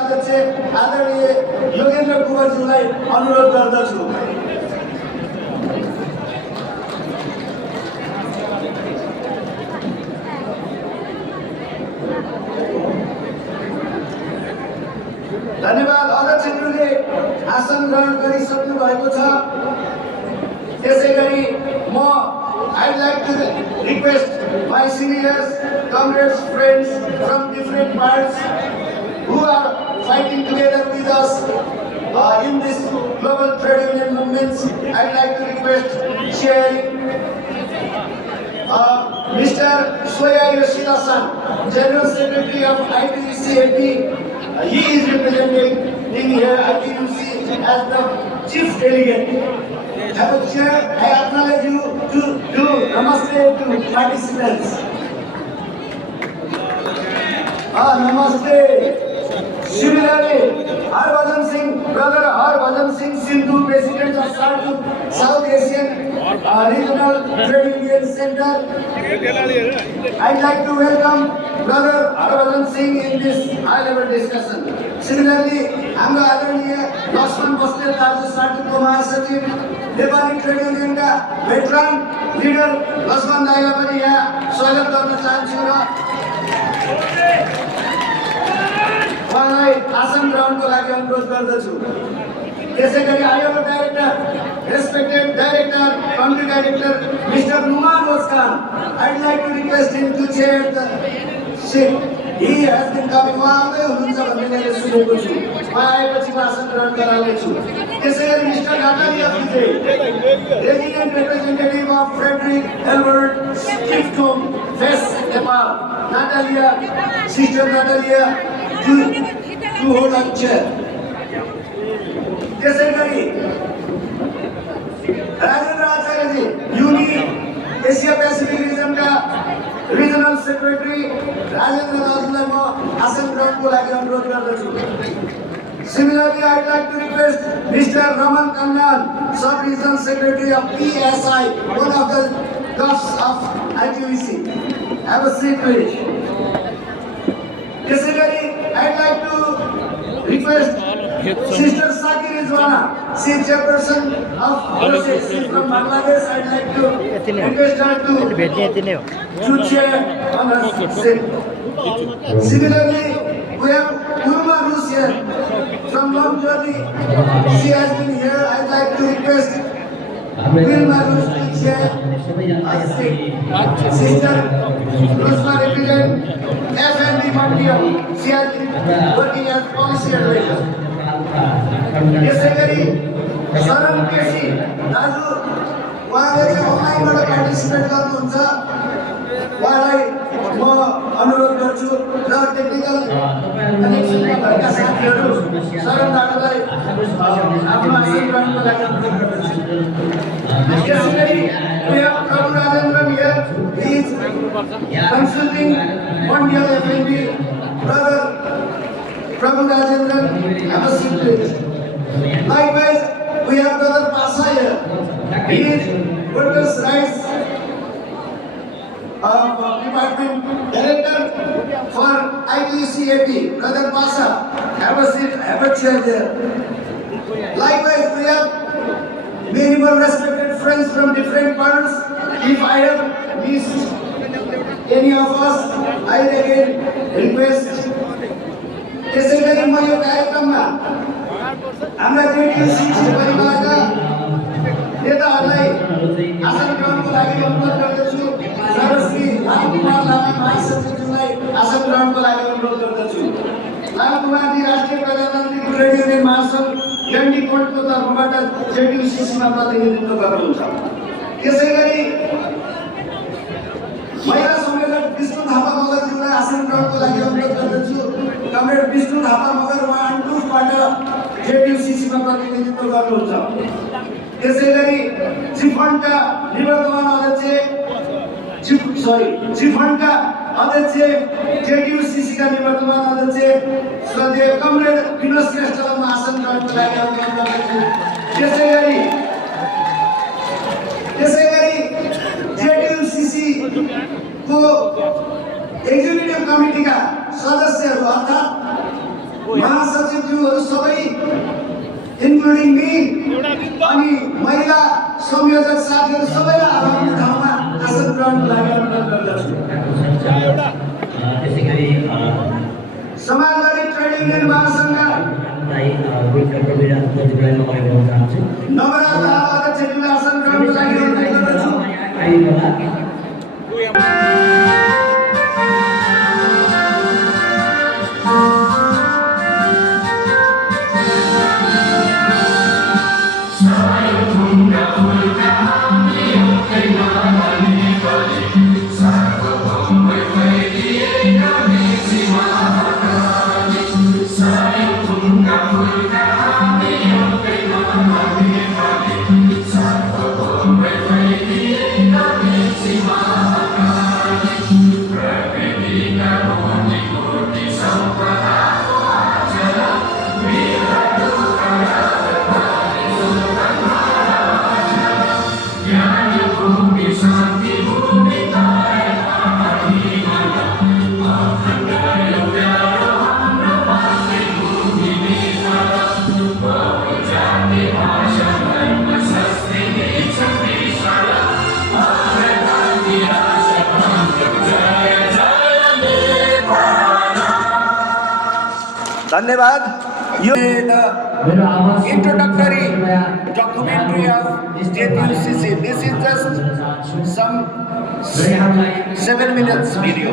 अध्यक्ष आदरणीय योगेन्द्र कुमारज्यूलाई अनुरोध गर्दछु। धन्यवाद। अध्यक्षज्यूले आसन ग्रहण गरिसक्नु भएको छ। त्यसैगरी म I'd like to request my seniors, comrades, friends from different parts who are fighting together with us in this global trade union movements. I'd like to request sharing Mr. Soya Yoshida-san, General Secretary of JTUCC. He is representing here JTUCC as the chief delegate. Chair, I acknowledge you to do namaste to participants. Namaste. Similarly, Harbhajan Singh, brother Harbhajan Singh Sindhu, President of South Asian Regional Trade Union Center. I'd like to welcome brother Harbhajan Singh in this high-level discussion. Similarly, I'm the आदरणीय लक्ष्मण बस्नेत दाजु साटुको महासचिव, Nepali trade युनियनका भेटरन leader Lakshman दाइलाई पनि यहाँ स्वागत गर्न चाहन्छु र उहाँलाई आसन ग्रहणको लागि अनुरोध गर्दछु। त्यसैगरी आयोगको director, respected director, country director mister Numan Ozcan, I'd like to request him to chair the seat. He has been coming आउँदै हुनुहुन्छ भन्ने मैले सुनेको छु। उहाँ आएपछि म आसन ग्रहण गराउनेछु। त्यसैगरी mister Natalia Vijay, resident representative of Friedrich Ebert Stiftung FES Nepal, Natalia, sister Natalia to hold on chair. त्यसैगरी राजेन्द्र आचार्यजी, युनि एसिया पेसिफिक रिजनका रिजनल सेक्रेटरी राजेन्द्र दाजुलाई म आसन ग्रहणको लागि अनुरोध गर्दछु। Similarly, I'd like to request Mr. Raman Kannan, Sub-Regional Secretary of PSI, one of the cuffs of JTUCC. Have a seat, please. Basically, I'd like to request Sister Saki Rizwana, she is chairperson of OCC from Bangladesh. I'd like to request her to chair on her seat. Similarly, we have Urma Rus here from Longjourney. She has been here. I'd like to request Urma Rus to chair her seat. Sister Rusma represent FNB Mandiam. She has been working as policy advisor. यसैगरी शरण केसी दाजु उहाँले चाहिँ अनलाइनबाट participate गर्नुहुन्छ। उहाँलाई म अनुरोध गर्छु र टेक्निकल कनेक्सनमा भएका साथीहरू शरण दाजुलाई आफ्नो आसन ग्रहणको लागि अनुरोध गर्दछु। यसैगरी प्रभु Rajendran here, he is consulting Mondial FNB brother Prabhu Rajendran, have a seat please. Likewise, we have brother Pasa here. He is Workers' Rights Department Director for JTUCC. Brother Pasa, have a seat, have a chair there. Likewise, we have many more respected friends from different parts. If I have missed any of us, I again request. त्यसैगरी म यो कार्यक्रममा हाम्रा JTUCC परिवारका नेताहरूलाई आसन ग्रहणको लागि अनुरोध गर्दछु। सर्वश्री लालकुमार लामा महासचिवज्यूलाई आसन ग्रहणको लागि अनुरोध गर्दछु। लालकुमारजी राष्ट्रिय प्रजातान्त्रिक ट्रेड युनियन महासंघ गण्डी कोटको तर्फबाट JTUCC-मा प्रतिनिधित्व गर्नुहुन्छ। त्यसैगरी महिला संयोजक विष्णु थापा मगरज्यूलाई आसन ग्रहणको लागि अनुरोध गर्दछु। कमरेड विष्णु थापा मगर उहाँ अन्डुफबाट JTUCC-मा प्रतिनिधित्व गर्नुहुन्छ। त्यसैगरी चिफन्डका निवर्तमान अध्यक्ष चिफन्डका अध्यक्ष JTUCC-का निवर्तमान अध्यक्ष श्रद्धेय कमरेड विनोद श्रेष्ठलाई म आसन ग्रहणको लागि अनुरोध गर्दछु। त्यसैगरी JTUCC को एक्जिक्युटिभ कमिटीका सदस्यहरू अर्थात् महासचिवज्यूहरू सबै इन्क्लुडिङ मी अनि महिला संयोजक साथीहरू सबैलाई आफ्नो ठाउँमा आसन ग्रहणको लागि अनुरोध गर्दछु। समाजवादी ट्रेड युनियन महासङ्घ नवरात्र अध्यक्षज्यूलाई आसन ग्रहणको लागि अनुरोध गर्दछु। धन्यवाद। यो introductory documentary of JTUCC. This is just some 7 minutes video.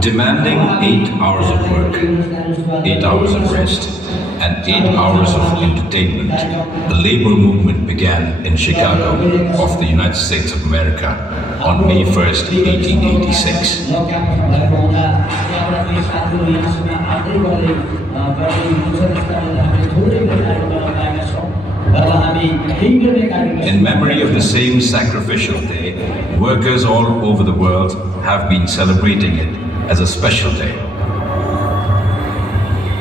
Demanding 8 hours of work, 8 hours of rest, and 8 hours of entertainment, the labor movement began in Chicago of the United States of America on May 1st, 1886. In memory of the same sacrificial day, workers all over the world have been celebrating it as a special day.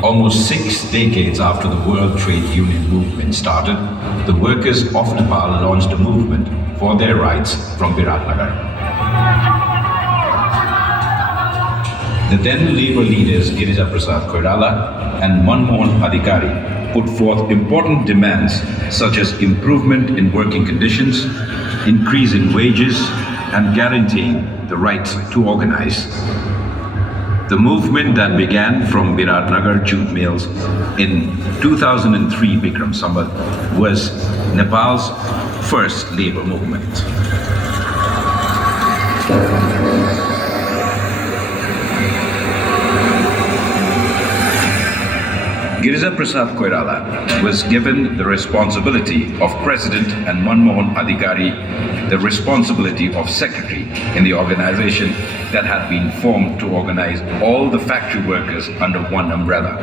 Almost 6 decades after the World Trade Union movement started, the workers of Nepal launched a movement for their rights from Biratnagar. The then labor leaders Girija Prasad Koirala and Manmohan Adhikari put forth important demands such as improvement in working conditions, increase in wages, and guaranteeing the right to organize. The movement that began from Biratnagar jute mills in 2003 Bikram Sambat was Nepal's first labor movement. Girija Prasad Koirala was given the responsibility of president and Manmohan Adhikari the responsibility of secretary in the organization that had been formed to organize all the factory workers under one umbrella.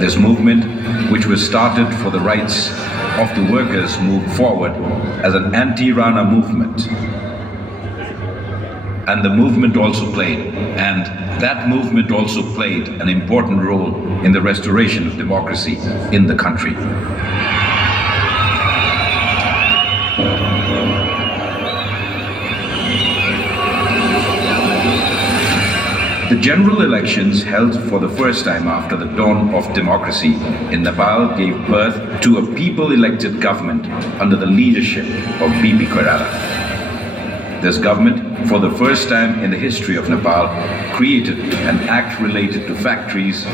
This movement, which was started for the rights of the workers, moved forward as an anti-Rana movement. And that movement also played an important role in the restoration of democracy in the country. The general elections held for the first time after the dawn of democracy in Nepal gave birth to a people-elected government under the leadership of B.P. Koirala. This government, for the first time in the history of Nepal, created an act related to factories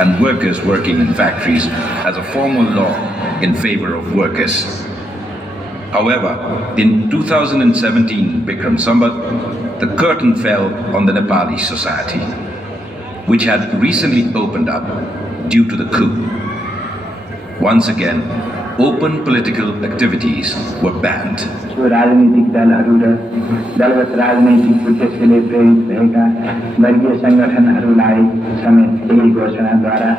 and workers working in factories as a formal law in favor of workers. However, in 2017 Bikram Sambat, the curtain fell on the Nepali society, which had recently opened up due to the coup. Once again, open political activities were banned. राजनीतिक दलहरू र दलगत राजनैतिक उद्देश्यले प्रेरित भएका वर्गीय सङ्गठनहरूलाई समेत यही घोषणाद्वारा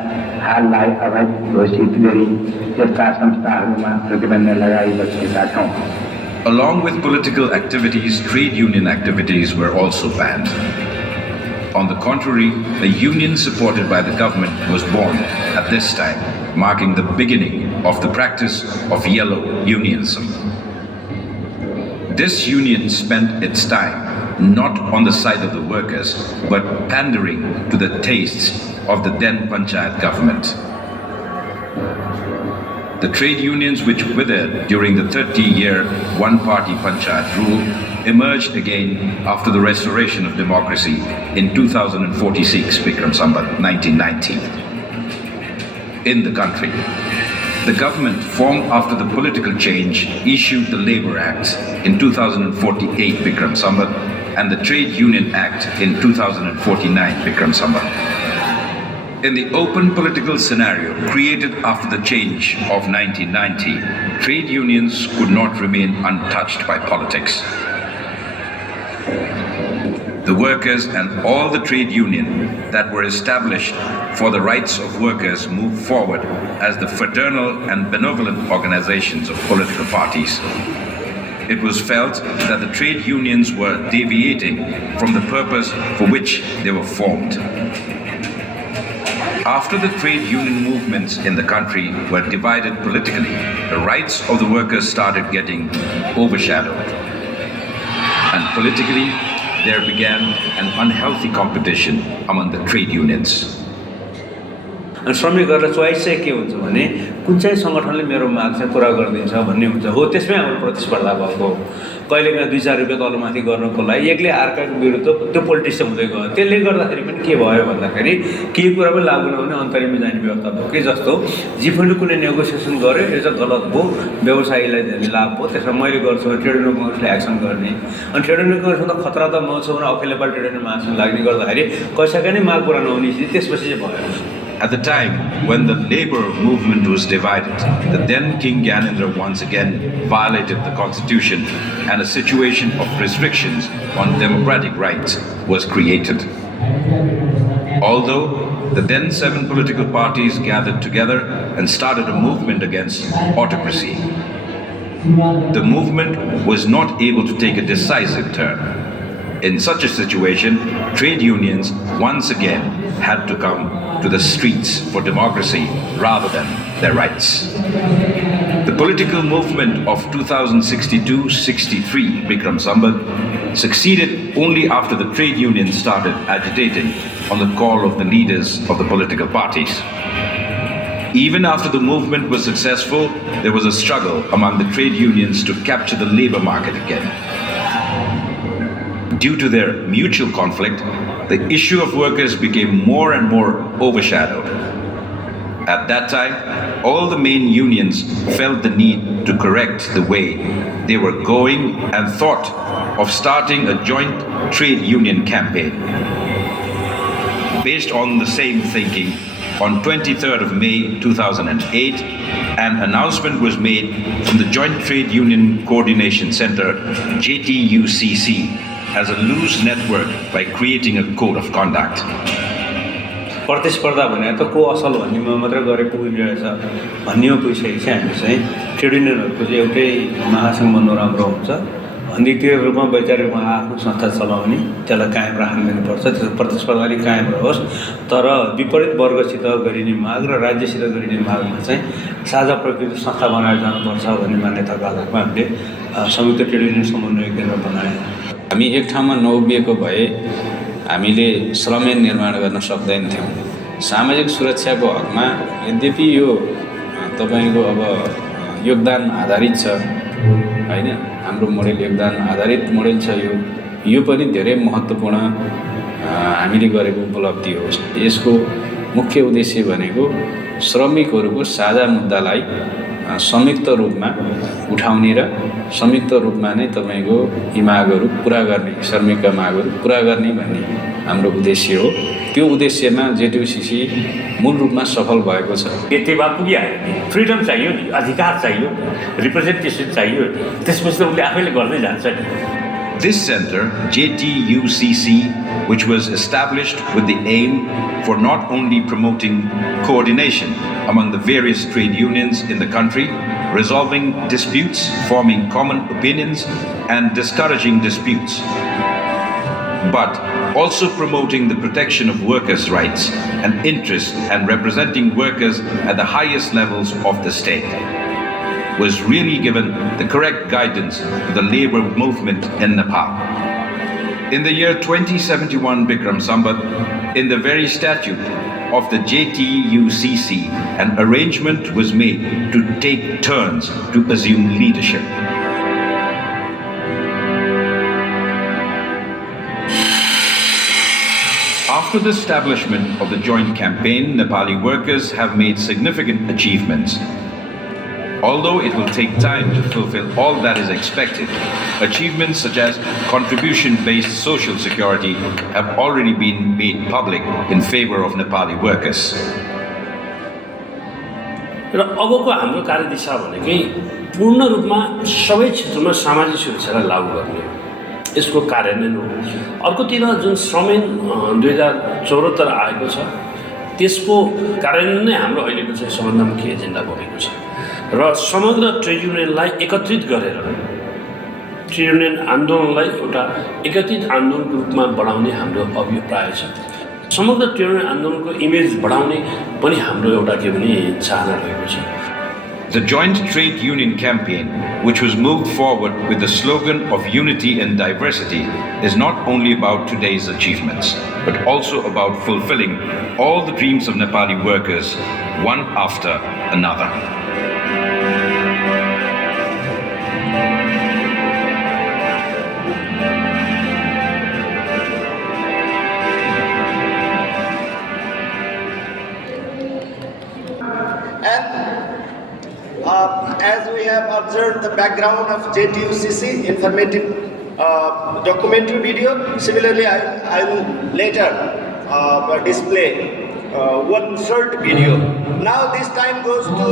हाललाई अवैध घोषित गरी यस्ता संस्थाहरूमा प्रतिबन्ध लगाइबसेका छौँ। Along with political activities, trade union activities were also banned. On the contrary, a union supported by the government was born at this time, marking the beginning of the practice of yellow unionism. This union spent its time not on the side of the workers, but pandering to the tastes of the then Panchayat government. The trade unions which withered during the 30-year one-party Panchayat rule emerged again after the restoration of democracy in 2046, Bikram Sambat 1990. In the country, the government formed after the political change issued the Labour Act in 2048, Bikram Sambat, and the Trade Union Act in 2049, Bikram Sambat. In the open political scenario created after the change of 1990, trade unions could not remain untouched by politics. The workers and all the trade unions that were established for the rights of workers moved forward as the fraternal and benevolent organizations of political parties. It was felt that the trade unions were deviating from the purpose for which they were formed. After the trade union movements in the country were divided politically, the rights of the workers started getting overshadowed. And politically, there began an unhealthy competition among the trade unions. अनि श्रमिकहरूलाई चोइस चाहिँ के हुन्छ भने कुन चाहिँ सङ्गठनले मेरो माग चाहिँ पुरा गरिदिन्छ भन्ने हुन्छ। हो त्यसमै हाम्रो प्रतिस्पर्धा भएको हो। कहिलेकाहीँ 2-4 रुपियाँ तलमाथि गर्नको लागि एकले अर्काको विरुद्ध त्यो पोलिटिक्स हुँदै गयो। त्यसले गर्दाखेरि पनि के भयो भन्दाखेरि केही कुरा पनि लागु नहुने अन्तरिममा जाने व्यवस्था भयो। के जस्तो जिफोले कुनै नेगोसिएसन गर्यो यो चाहिँ गलत भयो, व्यवसायीलाई धेरै लाभ भयो, त्यसमा मैले गर्छु भने ट्रेड युनियन कङ्ग्रेसले एक्सन गर्ने। अनि ट्रेड युनियन कङ्ग्रेसमा त खतरा त म छु भने अखिल नेपाल ट्रेड युनियन महासङ्घ लाग्ने गर्दाखेरि कसैका नै माग पुरा नहुने स्थिति त्यसपछि चाहिँ भयो। At the time when the labor movement was divided, the then King Gyanendra once again violated the constitution and a situation of restrictions on democratic rights was created. Although the then 7 political parties gathered together and started a movement against autocracy, the movement was not able to take a decisive turn. In such a situation, trade unions once again had to come to the streets for democracy rather than their rights. The political movement of 2062-63, Bikram Sambat, succeeded only after the trade unions started agitating on the call of the leaders of the political parties. Even after the movement was successful, there was a struggle among the trade unions to capture the labor market again. Due to their mutual conflict, the issue of workers became more and more overshadowed. At that time, all the main unions felt the need to correct the way they were going and thought of starting a joint trade union campaign. Based on the same thinking, on 23rd of May 2008, an announcement was made from the Joint Trade Union Coordination Center, JTUCC, as a loose network by creating a code of conduct. प्रतिस्पर्धा भने त को असल भन्नेमा मात्र गरे पुगिरहेछ भन्ने पुगिसकेको छ। हामी चाहिँ ट्रेड युनियनहरूको चाहिँ एउटै महासङ्घ बन्नु राम्रो हुन्छ भन्ने त्यो रूपमा वैचारिक रूपमा आफ्नो संस्था चलाउने त्यसलाई कायम राख्न दिनुपर्छ। त्यो प्रतिस्पर्धा अलिक कायम रहोस्, तर विपरीत वर्गसित गरिने माग र राज्यसित गरिने मागमा चाहिँ साझा प्रकृति संस्था बनाएर जानुपर्छ भन्ने मान्यताको आधारमा हामीले संयुक्त ट्रेड युनियन समन्वय केन्द्र बनायौँ। हामी एक ठाउँमा नउभिएको भए हामीले श्रम निर्माण गर्न सक्दैनथ्यौँ। सामाजिक सुरक्षाको हकमा यद्यपि यो तपाईको अब योगदान आधारित छ हैन, हाम्रो मोडेल योगदान आधारित मोडेल छ। यो पनि धेरै महत्त्वपूर्ण हामीले गरेको उपलब्धि हो। यसको मुख्य उद्देश्य भनेको श्रमिकहरूको साझा मुद्दालाई संयुक्त रूपमा उठाउने र संयुक्त रूपमा नै तपाईको यी मागहरू पुरा गर्ने, श्रमिकका मागहरू पुरा गर्ने भन्ने हाम्रो उद्देश्य हो। त्यो उद्देश्यमा JTUCC मूल रूपमा सफल भएको छ। यतिमा पुगिहाल्यो नि, फ्रिडम चाहियो नि, अधिकार चाहियो, रिप्रेजेन्टेसन चाहियो, त्यसपछि त उसले आफैले गर्दै जान्छ नि। This center, JTUCC, which was established with the aim for not only promoting coordination among the various trade unions in the country, resolving disputes, forming common opinions, and discouraging disputes, but also promoting the protection of workers' rights and interests and representing workers at the highest levels of the state, was really given the correct guidance to the labor movement in Nepal. In the year 2071 Bikram Sambat, in the very statute of the JTUCC, an arrangement was made to take turns to assume leadership. After the establishment of the joint campaign, Nepali workers have made significant achievements. Although it will take time to fulfill all that is expected, achievements such as contribution-based social security have already been made public in favor of Nepali workers. र अबको हाम्रो कार्यदिशा भनेकै पूर्ण रूपमा सबै क्षेत्रमा सामाजिक सुरक्षालाई लागू गर्ने यसको कार्यान्वयन हो। अर्कोतिर जुन श्रम ऐन 2074 आएको छ त्यसको कार्यान्वयन नै हाम्रो अहिलेको चाहिँ सबभन्दा मुख्य एजेन्डा बनेको छ र समग्र ट्रेड युनियनलाई एकत्रित गरेर ट्रेड युनियन आन्दोलनलाई एउटा एकत्रित आन्दोलनको रूपमा बढाउने हाम्रो अभिप्राय छ। समग्र ट्रेड युनियन आन्दोलनको इमेज बढाउने पनि हाम्रो एउटा के भने चाहना रहेको छ। The joint trade union campaign, which was moved forward with the slogan of unity and diversity, is not only about today's achievements, but also about fulfilling all the dreams of Nepali workers, one after another. As we have observed the background of JTUCC informative documentary video, similarly I will later display one short video. Now this time goes to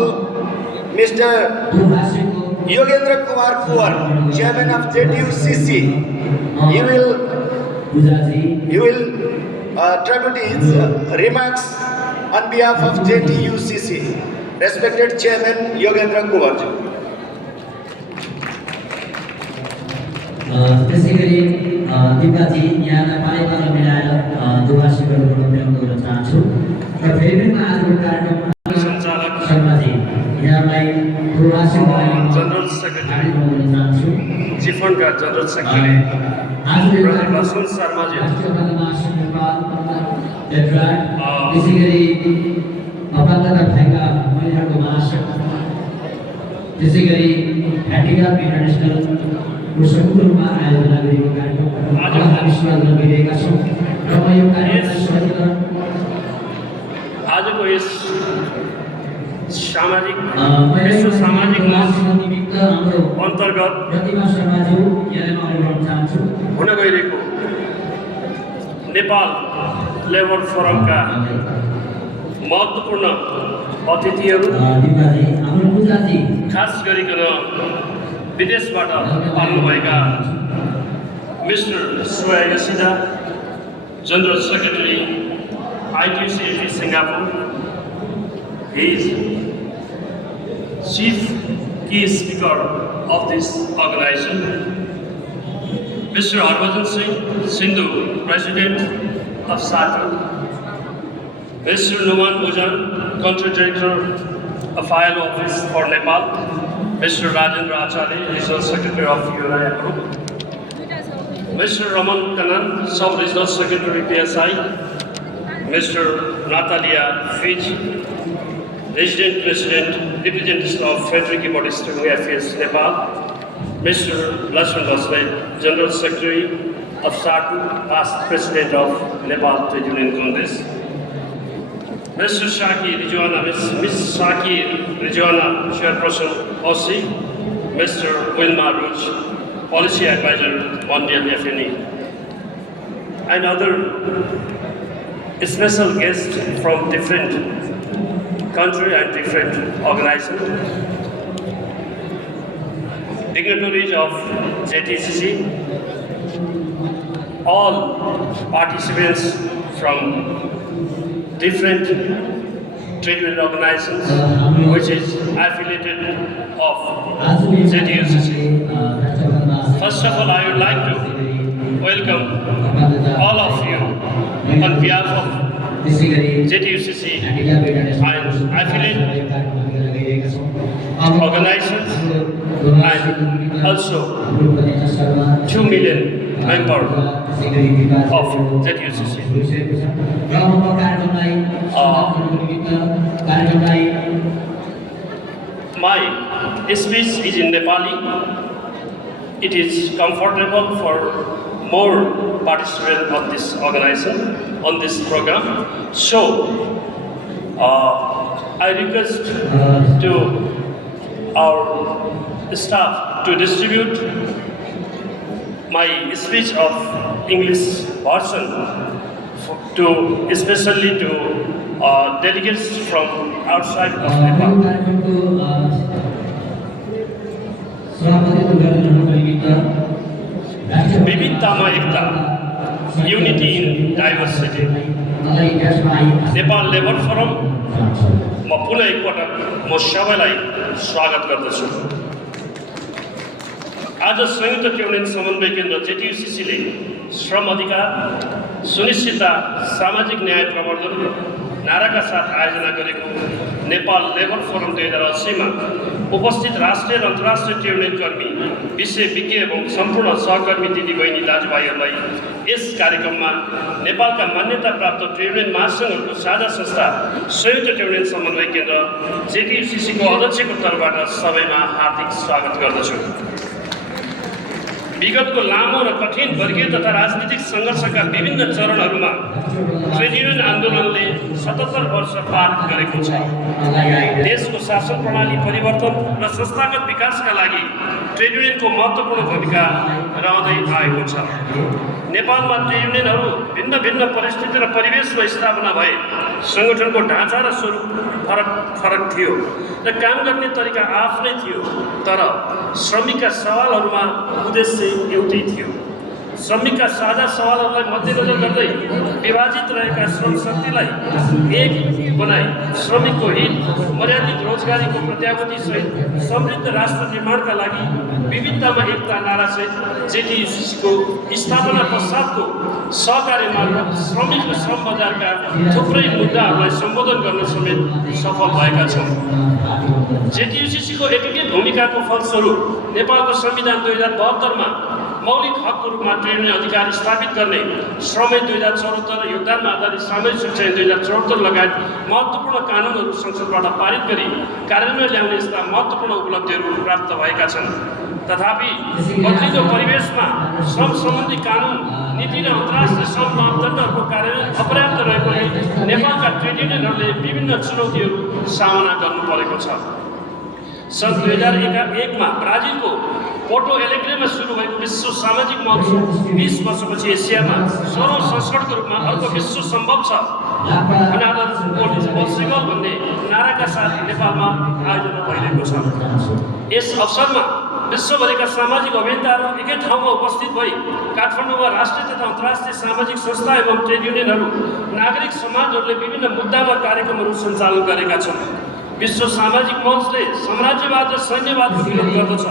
Mr. Yogendra Kumar Kuwar, Chairman of JTUCC. He will tribute his remarks on behalf of JTUCC. Respected Chairman Yogendra Kumar ji. त्यसै गरी दिपाजी यहाँलाई पालैपालो मिलाएर दुवासीको व्यक्त गर्न चाहन्छु र फेरि पनि आजको कार्यक्रममा सञ्चालक शर्माजी यहाँलाई दुवासीको जनरल सेक्रेटरी गर्न चाहन्छु चिफनका जनरल सेक्रेटरी आज लक्ष्मण शर्माजी त्यसै गरी अपाङ्गता भएका महिलाको महासक त्यसै गरी ह्यान्डिक्याप इन्टरनेसनलको संयुक्त रूपमा आयोजना गरिएको कार्यक्रम हामी सुरु गरिरहेका छौँ र म यो कार्यक्रमलाई आजको यस सामाजिक विश्व सामाजिक निमित्त हाम्रो अन्तर्गत प्रतिमा शर्माज्यू यहाँलाई म अनुरोध गर्न चाहन्छु हुन गइरहेको नेपाल लेबर फोरमका महत्त्वपूर्ण अतिथिहरू खास गरिकन विदेशबाट आउनुभएका mister Shoya Yoshida, general secretary ITUCC Singapore, he is chief key speaker of this organization, Mr. Harbhajan Singh Sindhu, President of SATU, Mr. Numan Ujan, Country Director of File Office for Nepal, Mr. Rajendra Acharya, Regional Secretary of UNIA Group, Mr. Raman Kanan, Sub-Regional Secretary PSI, Mr. Natalia Fitch, Resident President, Representative of Frederick Buddhist Affairs Nepal, Mr. Lashman Dasway, General Secretary of SATU, past President of Nepal Trade Union Congress, Mr. Shaki Rijwana, Ms. Shaki Rijwana, Chairperson OC, Mr. Wilma Ruch, Policy Advisor, Mondial FNE, and other special guests from different country and different organizations, dignitaries of JTUCC, all participants from different trade union organizations which is affiliated of JTUCC. First of all, I would like to welcome all of you on behalf of JTUCC and affiliate organizations and also 2 million members of JTUCC. My speech is in Nepali. It is comfortable for more participants of this organization, on this program. So, I request to our staff to distribute my speech of English version to especially to delegates from outside of Nepal. विविधतामा एकता, unity in diversity. Nepal labour forum म पुनः एकपटक म सबैलाई स्वागत गर्दछु। आज संयुक्त ट्रेड समन्वय केन्द्र JTUCC-ले श्रम अधिकार, सुनिश्चितता, सामाजिक न्याय प्रवर्धन नाराका साथ आयोजना गरेको नेपाल लेबर फोरम 2080 मा उपस्थित राष्ट्रिय र अन्तर्राष्ट्रिय ट्रेड युनियन कर्मी, विषय विज्ञ एवं सम्पूर्ण सहकर्मी दिदीबहिनी दाजुभाइहरूलाई यस कार्यक्रममा नेपालका मान्यता प्राप्त ट्रेड युनियन महासङ्घहरूको साझा संस्था संयुक्त ट्रेड युनियन समन्वय केन्द्र JTUCC-को अध्यक्षको तर्फबाट सबैमा हार्दिक स्वागत गर्दछु। विगतको लामो र कठिन वर्गीय तथा राजनीतिक सङ्घर्षका विभिन्न चरणहरूमा ट्रेड युनियन आन्दोलनले 77 वर्ष पार गरेको छ। देशको शासन प्रणाली परिवर्तन र संस्थागत विकासका लागि ट्रेड युनियनको महत्त्वपूर्ण भूमिका रहँदै आएको छ। नेपालमा ट्रेड युनियनहरू भिन्न भिन्न परिस्थिति र परिवेशमा स्थापना भए सङ्गठनको ढाँचा र स्वरूप फरक थियो र काम गर्ने तरिका आफ्नै थियो, तर श्रमिकका सवालहरूमा उद्देश्य एउटै थियो। श्रमिकका साझा सवालहरूलाई मध्यनजर गर्दै विभाजित रहेका श्रम शक्तिलाई एक बनाई श्रमिकको हित, मर्यादित रोजगारीको प्रत्याभूति सहित समृद्ध राष्ट्र निर्माणका लागि विविधतामा एकता नारा सहित JTUCC-को स्थापना पश्चातको सहकार्य मार्फत श्रमिक र श्रम बजारका थुप्रै मुद्दाहरूलाई सम्बोधन गर्न समेत सफल भएका छौँ। JTUCC-को एकीकृत भूमिकाको फलस्वरूप नेपालको संविधान 2072 मा मौलिक हकको रूपमा ट्रेड युनियन अधिकार स्थापित गर्ने, श्रम ऐन 2074 र योगदानमा आधारित सामूहिक शिक्षा ऐन 2074 लगायत महत्त्वपूर्ण कानुनहरू संसदबाट पारित गरी कार्यान्वयन ल्याउने यस्ता महत्त्वपूर्ण उपलब्धिहरू प्राप्त भएका छन्। तथापि बदलिँदो परिवेशमा श्रम सम्बन्धी कानुन, नीति र अन्तर्राष्ट्रिय श्रम मापदण्डहरूको कार्यान्वयन अपर्याप्त रहेकोले नेपालका ट्रेड युनियनहरूले विभिन्न चुनौतीहरू सामना गर्नु परेको छ। सन् 2001 मा ब्राजिलको पोर्टो एलेग्रेमा सुरु भएको विश्व सामाजिक महोत्सव 20 वर्षपछि एसियामा 16औं संस्करणको रूपमा अर्को विश्व सम्भव छ भन्ने नाराका साथ नेपालमा आयोजना भइरहेको छ। यस अवसरमा विश्वभरिका सामाजिक अभियन्ताहरू एकै ठाउँमा उपस्थित भई काठमाडौँमा राष्ट्रिय तथा अन्तर्राष्ट्रिय सामाजिक संस्था एवं ट्रेड युनियनहरू, नागरिक समाजहरूले विभिन्न मुद्दामा कार्यक्रमहरू सञ्चालन गरेका छन्। विश्व सामाजिक मञ्चले साम्राज्यवाद र सैन्यवादको विरोध गर्दछ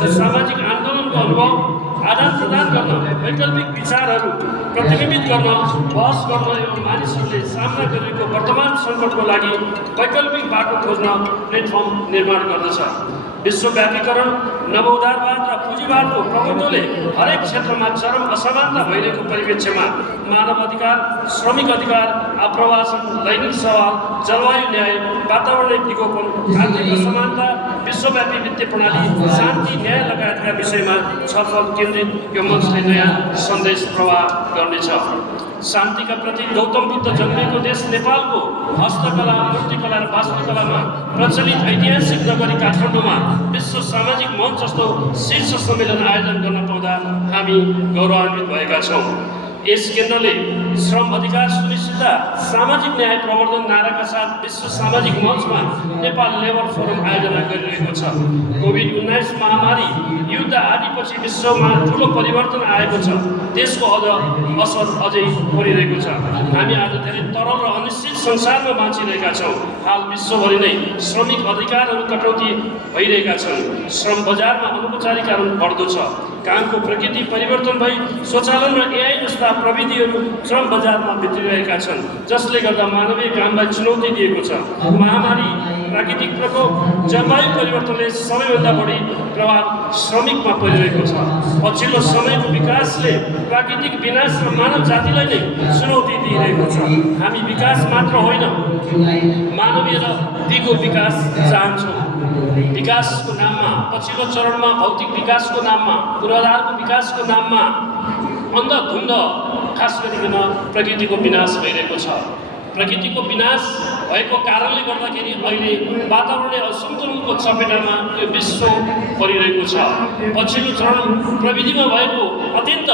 र सामाजिक आन्दोलनको अनुभव आदान प्रदान गर्न, वैकल्पिक विचारहरू प्रतिबिम्बित गर्न, बहस गर्न एवं मानिसहरूले सामना गरेको वर्तमान सङ्कटको लागि वैकल्पिक बाटो खोज्न प्लेटफर्म निर्माण गर्दछ। विश्वव्यापीकरण, नवउदारवाद र पुँजीवादको प्रभुत्वले हरेक क्षेत्रमा चरम असमानता भइरहेको परिप्रेक्ष्यमा मानव अधिकार, श्रमिक अधिकार, आप्रवासन, लैङ्गिक सवाल, जलवायु न्याय, वातावरणीय विकोपन, आर्थिक असमानता, विश्वव्यापी वित्तीय प्रणाली, शान्ति, न्याय लगायतका विषयमा छलफल केन्द्रित यो मञ्चले नयाँ सन्देश प्रवाह गर्नेछ। शान्तिका प्रति गौतम बुद्ध जन्मेको देश नेपालको हस्तकला, मूर्तिकला र वास्तुकलामा प्रचलित ऐतिहासिक नगरी काठमाडौँमा विश्व सामाजिक मञ्च जस्तो शीर्ष सम्मेलन आयोजन गर्न पाउँदा हामी गौरवान्वित भएका छौँ। यस केन्द्रले श्रम अधिकार सुनिश्चित विशेषता सामाजिक न्याय प्रवर्धन नाराका साथ विश्व सामाजिक मञ्चमा नेपाल लेबर फोरम आयोजना गरिरहेको छ। कोभिड-19 महामारी युद्ध आदिपछि विश्वमा ठुलो परिवर्तन आएको छ। त्यसको असर अझै परिरहेको छ। हामी आज धेरै तरल र अनिश्चित संसारमा बाँचिरहेका छौँ। हाल विश्वभरि नै श्रमिक अधिकारहरू कटौती भइरहेका छन्। श्रम बजारमा अनौपचारिकरण बढ्दो छ। कामको प्रकृति परिवर्तन भई स्वचालन र एआई जस्ता प्रविधिहरू श्रम बजारमा भित्रिरहेका छन्, जसले गर्दा मानवीय कामलाई चुनौती दिएको छ। महामारी, प्राकृतिक प्रकोप, जलवायु परिवर्तनले सबैभन्दा बढी प्रभाव श्रमिकमा परिरहेको छ। पछिल्लो समयको विकासले प्राकृतिक विनाश र मानव जातिलाई नै चुनौती दिइरहेको छ। हामी विकास मात्र होइन, मानवीय र दिगो विकास चाहन्छौँ। विकासको नाममा, पछिल्लो चरणमा भौतिक विकासको नाममा, पूर्वाधारको विकासको नाममा अन्धधुन्ध खास गरिकन प्रकृतिको विनाश भइरहेको छ। प्रकृतिको विनाश भएको कारणले गर्दाखेरि अहिले वातावरणीय असन्तुलनको चपेटामा यो विश्व परिरहेको छ। पछिल्लो चरण प्रविधिमा भएको अत्यन्त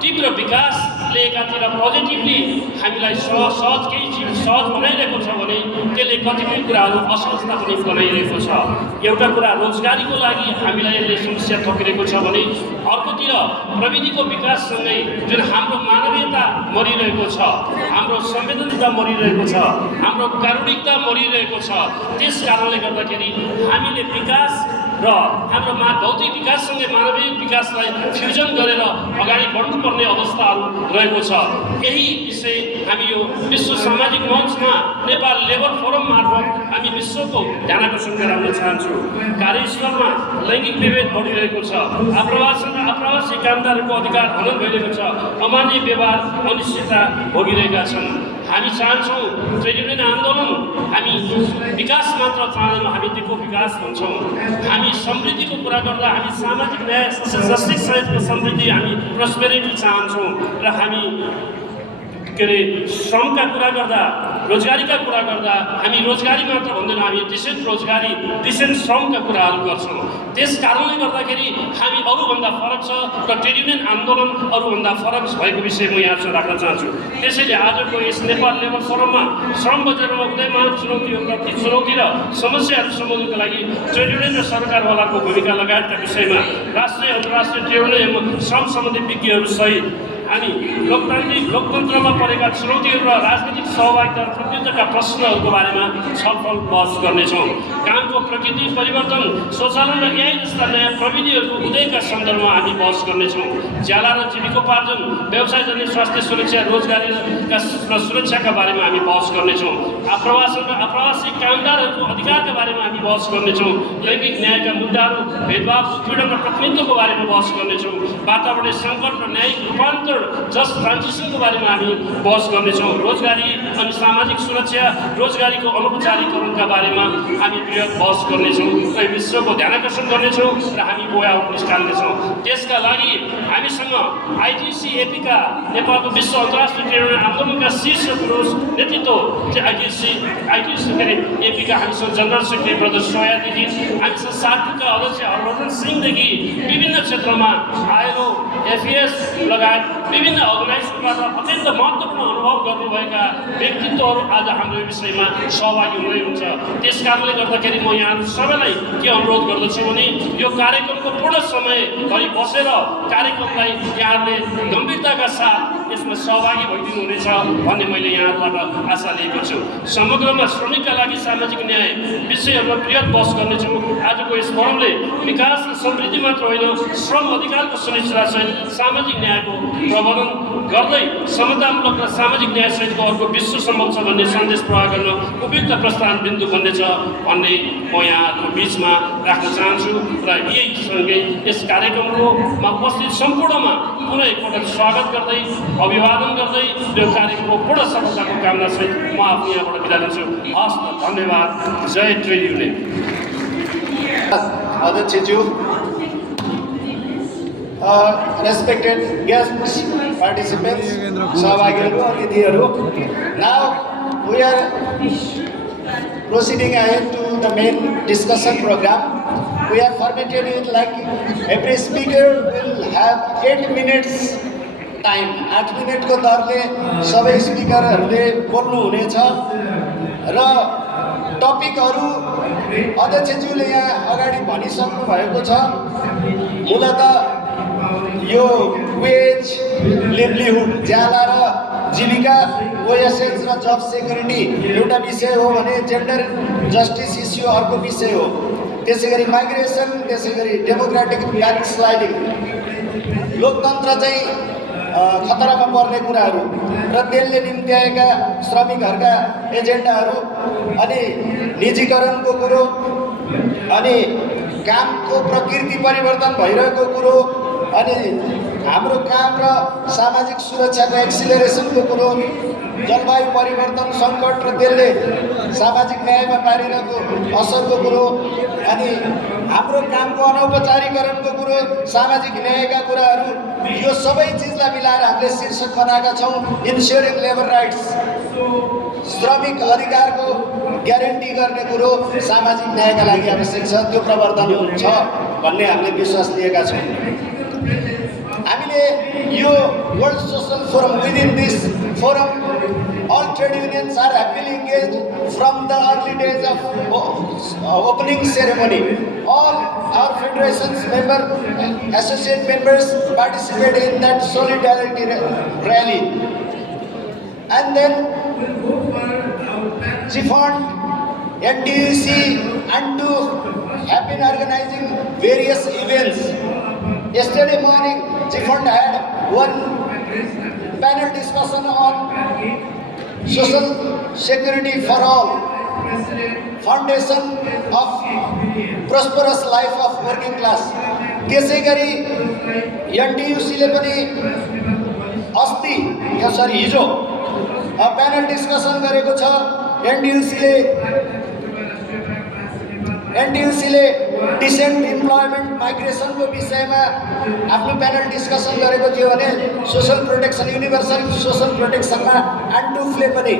तीव्र विकासले एकातिर पोजिटिभली हामीलाई सहज केही चिज सहज बनाइरहेको छ भने त्यसले कतिपय कुराहरू असहजता पनि बनाइरहेको छ। एउटा कुरा रोजगारीको लागि हामीलाई यसले समस्या थपिरहेको छ भने अर्कोतिर प्रविधिको विकाससँगै जुन हाम्रो मानवीयता मरिरहेको छ, हाम्रो संवेदनशीलता मरिरहेको छ, हाम्रो कारुणिकता मरिरहेको छ। त्यस कारणले गर्दाखेरि हामीले विकास र हाम्रो भौतिक विकाससँगै मानवीय विकासलाई फ्युजन गरेर अगाडि बढ्नुपर्ने अवस्थाहरू रहेको छ। यही विषय हामी यो विश्व सामाजिक मञ्चमा नेपाल लेबर फोरम मार्फत हामी विश्वको ध्यान आकर्षण गराउन चाहन्छौँ। कार्यस्थलमा लैङ्गिक विभेद बढिरहेको छ। आप्रवासी कामदारहरूको अधिकार हनन भइरहेको छ। अमान्य व्यवहार, अनिश्चितता भोगिरहेका छन्। हामी चाहन्छौँ ट्रेड युनियन आन्दोलन, हामी विकास मात्र चाहँदैनौँ, हामी दिगो विकास भन्छौँ। हामी समृद्धिको कुरा गर्दा हामी सामाजिक न्याय, सोसियल जस्टिस सहितको समृद्धि, हामी प्रोस्पेरिटी चाहन्छौँ। र हामी श्रमका कुरा गर्दा, रोजगारीका कुरा गर्दा हामी रोजगारी मात्र भन्दैनौँ, हामी डिसेन्ट रोजगारी, डिसेन्ट श्रमका कुराहरू गर्छौँ। त्यस कारणले गर्दाखेरि हामी अरूभन्दा फरक छ र ट्रेड युनियन आन्दोलन अरूभन्दा फरक भएको विषय म यहाँ राख्न चाहन्छु। त्यसैले आजको यस नेपाल लेबर फोरममा श्रम बजारमा उदयमान चुनौतीहरूप्रति चुनौती र समस्याहरू समाधानका लागि ट्रेड युनियन र सरकारवालाको भूमिका लगायतका विषयमा राष्ट्रिय अन्तर्राष्ट्रिय ट्रेड युनियन एवं श्रम सम्बन्धी विज्ञहरूसहित हामी लोकतन्त्रमा परेका चुनौतीहरू र राजनीतिक सहभागिता र प्रतिनिधित्वका प्रश्नहरूको बारेमा छलफल बहस गर्नेछौँ। कामको प्रकृति परिवर्तन, स्वचालन र एआई जस्ता नयाँ प्रविधिहरूको उदयका सन्दर्भमा हामी बहस गर्नेछौँ। ज्याला र जीविकोपार्जन, व्यवसायजन्य स्वास्थ्य सुरक्षा, रोजगारीका सुरक्षाका बारेमा हामी बहस गर्नेछौँ। आप्रवासन र आप्रवासी कामदारहरूको अधिकारका बारेमा हामी बहस गर्नेछौँ। लैङ्गिक न्यायका मुद्दाहरू, भेदभाव, उत्पीडन र प्रतिनिधित्वको बारेमा बहस गर्नेछौँ। वातावरणीय सङ्कट र न्यायिक रूपान्तरण, जस्ट ट्रान्जिसनको बारेमा हामी बहस गर्नेछौँ। रोजगारी अनि सामाजिक सुरक्षा, रोजगारीको अनौपचारिकरणका बारेमा हामी बृहत बहस गर्नेछौँ र विश्वको ध्यान आकर्षण गर्नेछौँ र हामी गोयाउट निकाल्नेछौँ। त्यसका लागि हामीसँग आइटियुसिएपीका नेपालको विश्व अन्तर्राष्ट्रिय ट्रेड युनियन आन्दोलनका शीर्ष पुरुष नेतृत्व आइटियुसिएपीका हामीसँग जनरल सेक्रेटरी ब्रदर सोयादेखि, हामीसँग सार्कका अध्यक्ष हरभजन सिंहदेखि विभिन्न क्षेत्रमा आइएलओ, एफएस लगायत विभिन्न अर्गनाइजेसनबाट अत्यन्त महत्त्वपूर्ण अनुभव गर्नुभएका व्यक्तित्वहरू आज हाम्रो विषयमा सहभागी हुनुहुन्छ। त्यस कारणले गर्दाखेरि म यहाँहरू सबैलाई के अनुरोध गर्दछु भने यो कार्यक्रमको पूर्ण समयभरि बसेर कार्यक्रमलाई यहाँहरूले गम्भीरताका साथ यसमा सहभागी भइदिनु हुनेछ भन्ने मैले यहाँहरूबाट आशा लिएको छु। समग्रमा श्रमिकका लागि सामाजिक न्याय विषयहरूमा बृहत बहस गर्नेछौँ। आजको यस फोरमले विकास र समृद्धि मात्र होइन, श्रम अधिकारको सुनिश्चिततासहित सामाजिक न्यायको प्रवर्धन गर्दै समतामूलक र सामाजिक न्यायसहितको अर्को विश्व सम्भव छ भन्ने सन्देश प्रवाह गर्न उपयुक्त प्रस्थान बिन्दु बन्नेछ भन्ने म यहाँहरूको बिचमा राख्न चाहन्छु। र यही सँगै यस कार्यक्रमको उपस्थित सम्पूर्णमा पुनः एकपल्ट स्वागत गर्दै, अभिवादन गर्दै यो कार्यक्रमको पूर्ण सफलताको कामनासहित म आफ्नो यहाँबाट बिदा लिन्छु। हस् त, धन्यवाद। जय ट्रेड युनियन। अध्यक्षज्यू, respected guests, participants, सहभागीहरू, अतिथिहरू. Now we are proceeding ahead to the main discussion program. We have formatted it like every speaker will have 8 minutes time 8 मिनटको दरले सबै स्पिकरहरूले बोल्नुहुनेछ र टपिकहरू अध्यक्षज्यूले यहाँ अगाडि भनिसक्नु भएको छ। मूलत यो वेज लिभलिहुड ज्याला र जीविका ओएसएच र जब सेक्युरिटी एउटा विषय हो भने जेन्डर जस्टिस इस्यु अर्को विषय हो। त्यसै गरी माइग्रेसन, त्यसै गरी डेमोक्रेटिक ब्याकस्लाइडिङ, लोकतन्त्र चाहिँ खतरामा पर्ने कुराहरू र त्यसले निम्त्याएका श्रमिकहरूका एजेन्डाहरू, अनि निजीकरणको कुरो, अनि कामको प्रकृति परिवर्तन भइरहेको कुरो, अनि हाम्रो काम र सामाजिक सुरक्षाको एक्सिलरेसनको कुरो, जलवायु परिवर्तन सङ्कट र त्यसले सामाजिक न्यायमा पारिरहेको असरको कुरो, अनि हाम्रो कामको अनौपचारिकरणको कुरो, सामाजिक न्यायका कुराहरू, यो सबै चिजलाई मिलाएर हामीले शीर्षक बनाएका छौँ इन्स्योरिङ लेबर राइट्स, श्रमिक अधिकारको ग्यारेन्टी गर्ने कुरो सामाजिक न्यायका लागि आवश्यक छ, त्यो प्रवर्धन हुन्छ भन्ने हामीले विश्वास लिएका छौँ। हामीले यो world social forum, within this forum all trade unions are happily engaged from the early days of opening ceremony. All our federations member, associate members participated in that solidarity rally, and then GFOND, JTUCC and to have been organizing various events. Yesterday morning, GFOND had one panel discussion on social security for all, foundation of prosperous life of working class. त्यसै गरी एनटीयूसीले पनि हिजो panel discussion गरेको छ। एनटीयूसीले decent employment माइग्रेसनको विषयमा आफ्नो panel discussion गरेको थियो भने सोसल प्रोटेक्सन, युनिभर्सल सोसल प्रोटेक्सनमा एन्टुफले पनि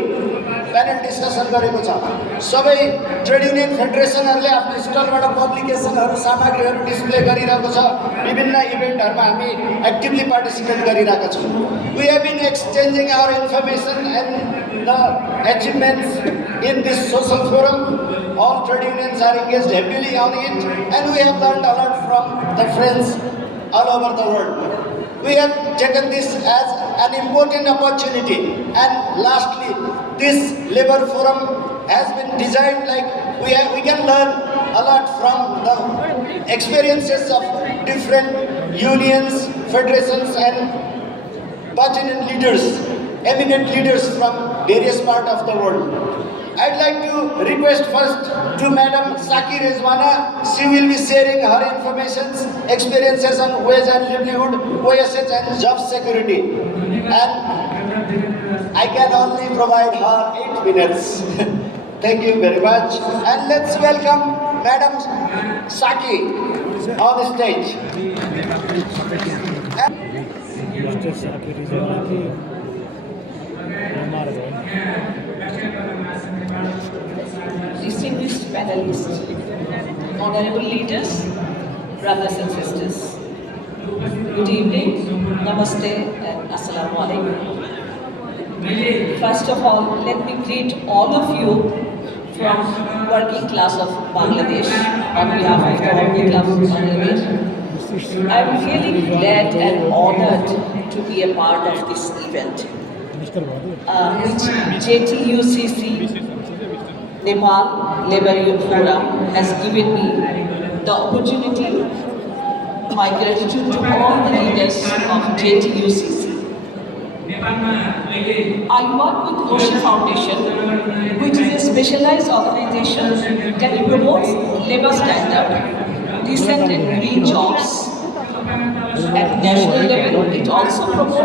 प्यानल डिस्कसन गरेको छ। सबै ट्रेड युनियन फेडरेसनहरूले आफ्नो स्टलबाट पब्लिकेसनहरू, सामग्रीहरू डिस्प्ले गरिरहेको छ। विभिन्न इभेन्टहरूमा हामी एक्टिभली पार्टिसिपेट गरिरहेका छौँ। We have been exchanging our information and the achievements in this social forum. All trade unions are engaged heavily on it, and we have learned a lot from the friends all over the world. We have taken this as an important opportunity. And lastly, this labor forum has been designed like we can learn a lot from the experiences of different unions, federations, and pertinent leaders, eminent leaders from various parts of the world. I'd like to request first to Madam Saki Rezwana. She will be sharing her information, experiences on wage and livelihood, OSH and job security. And I can only provide her 8 minutes. Thank you very much. And let's welcome Madam Saki on the stage. Distinguished panelists, honorable leaders, brothers and sisters, good evening, namaste and assalamu alaikum. First of all, let me greet all of you from working class of Bangladesh on behalf of the working class of Bangladesh. I am really glad and honored to be a part of this event, which JTUCC Nepal Labour Forum has given me the opportunity. My gratitude to all the leaders of JTUCC. I work with Ocean Foundation, which is a specialized organization that promotes labor standard, decent and green jobs. At national level, it also promotes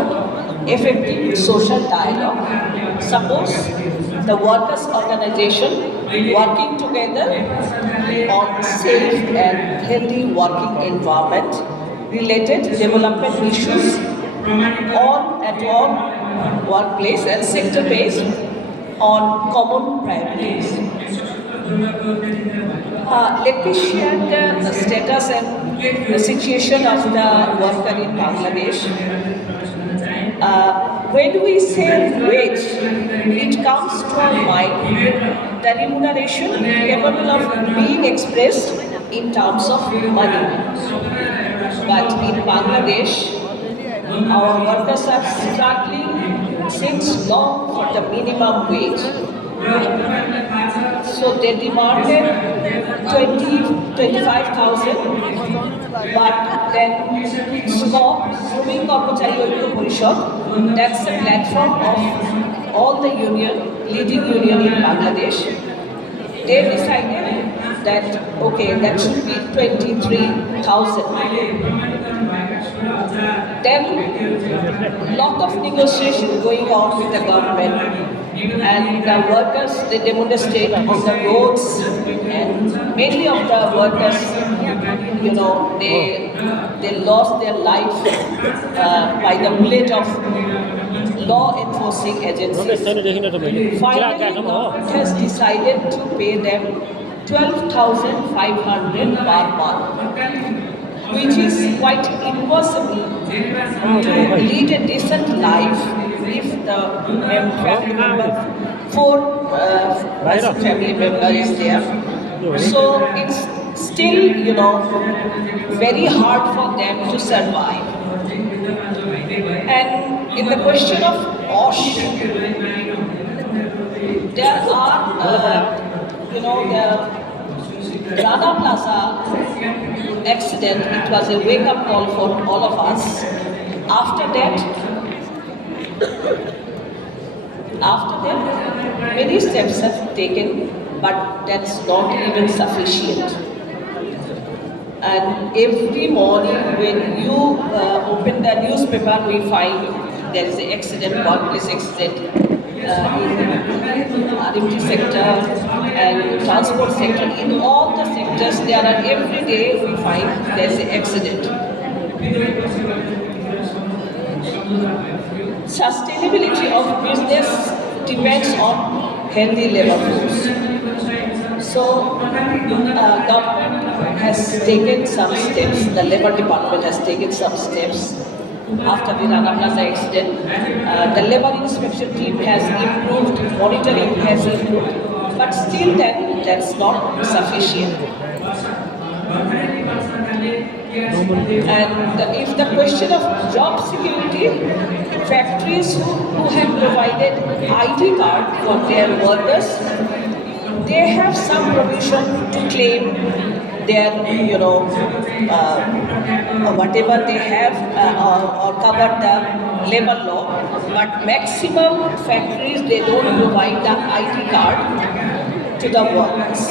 effective social dialogue, supports the workers' organization working together on safe and healthy working environment, related development issues at all workplace and sector based on common priorities. Let me share the status and the situation of the worker in Bangladesh. When we say wage, it comes to our mind the remuneration capable of being expressed in terms of money. But in Bangladesh, our workers are struggling since long for the minimum wage. So they demanded 25,000, but then SCOP, Shramik Karmachari Oikyo Porishad, that's the platform of all the leading union in Bangladesh. They decided that, okay, that should be 23,000. Then lot of negotiation going on with the government, and the workers, they demonstrate on the roads, and many of the workers, they lost their life by the bullet of law enforcing agencies. Finally, government has decided to pay them 12,500 per month, which is quite impossible to lead a decent life if the family member, four family member is there. So it's still, very hard for them to survive. And in the question of OSH, there are, the Rana Plaza accident, it was a wake-up call for all of us. After that, many steps have taken, but that's not even sufficient. And every morning when you open the newspaper, we find there is an accident, workplace accident in RMT sector and transport sector. In all the sectors, there are every day we find there is an accident. Sustainability of business depends on healthy labor force. So, government has taken some steps, the labor department has taken some steps. After the Rana Plaza accident, the labor inspection team has improved, monitoring has improved, but still that's not sufficient. And if the question of job security, factories who have provided ID card for their workers, they have some provision to claim their, whatever they have or cover the labor law. But maximum factories, they don't provide the ID card to the workers.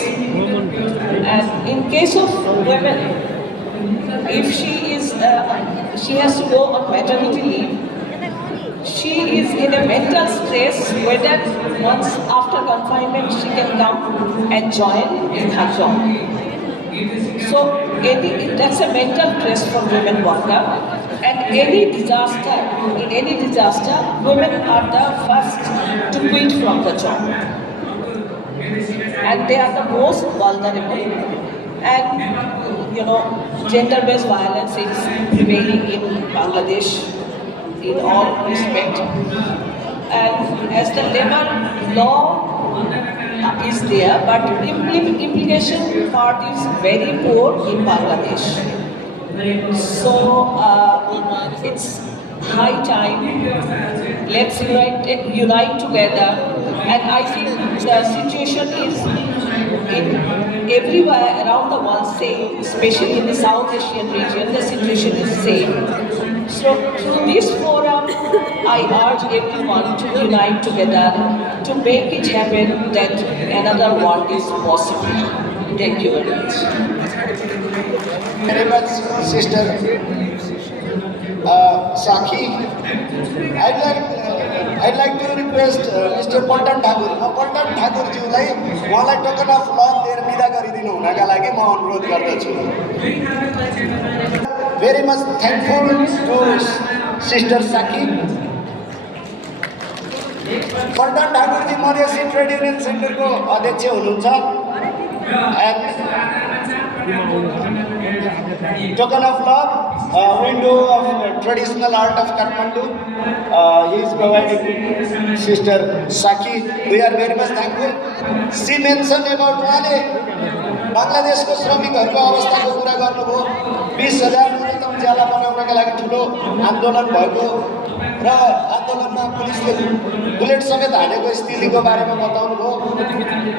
And in case of women, if she has to go on maternity leave, she is in a mental stress whether once after confinement she can come and join in her job. So that's a mental stress for women worker. And in any disaster, women are the first to quit from the job. And they are the most vulnerable. And gender-based violence is prevailing in Bangladesh in all respect. And as the labor law is there, but implication part is very poor in Bangladesh. So it's high time, let's unite together. And I think the situation is everywhere around the world same, especially in the South Asian region, the situation is same. So through this forum, I urge everyone to unite together to make it happen that another world is possible. Thank you very much. Very much, Sister Sakhi. I'd like to request Mr. Paltan Thakur. Paltan Thakur ज्यूलाई उहाँलाई token of लभ दिएर बिदा गरिदिनु हुनका लागि म अनुरोध गर्दछु. Very much thankful to Sister Sakhi. Paltan Thakur ji Madhesi trade union सेन्टरको अध्यक्ष हुनुहुन्छ. And Token of love, window of traditional art of Kathmandu. He is providing Sister Saki. We are very much thankful. She mentioned about उहाँले बङ्गलादेशको श्रमिकहरूको अवस्थाको कुरा गर्नुभयो। 20,000 न्यूनतम ज्याला बनाउनका लागि ठुलो आन्दोलन भएको र आन्दोलनमा पुलिसले बुलेट समेत हानेको स्थितिको बारेमा बताउनुभयो।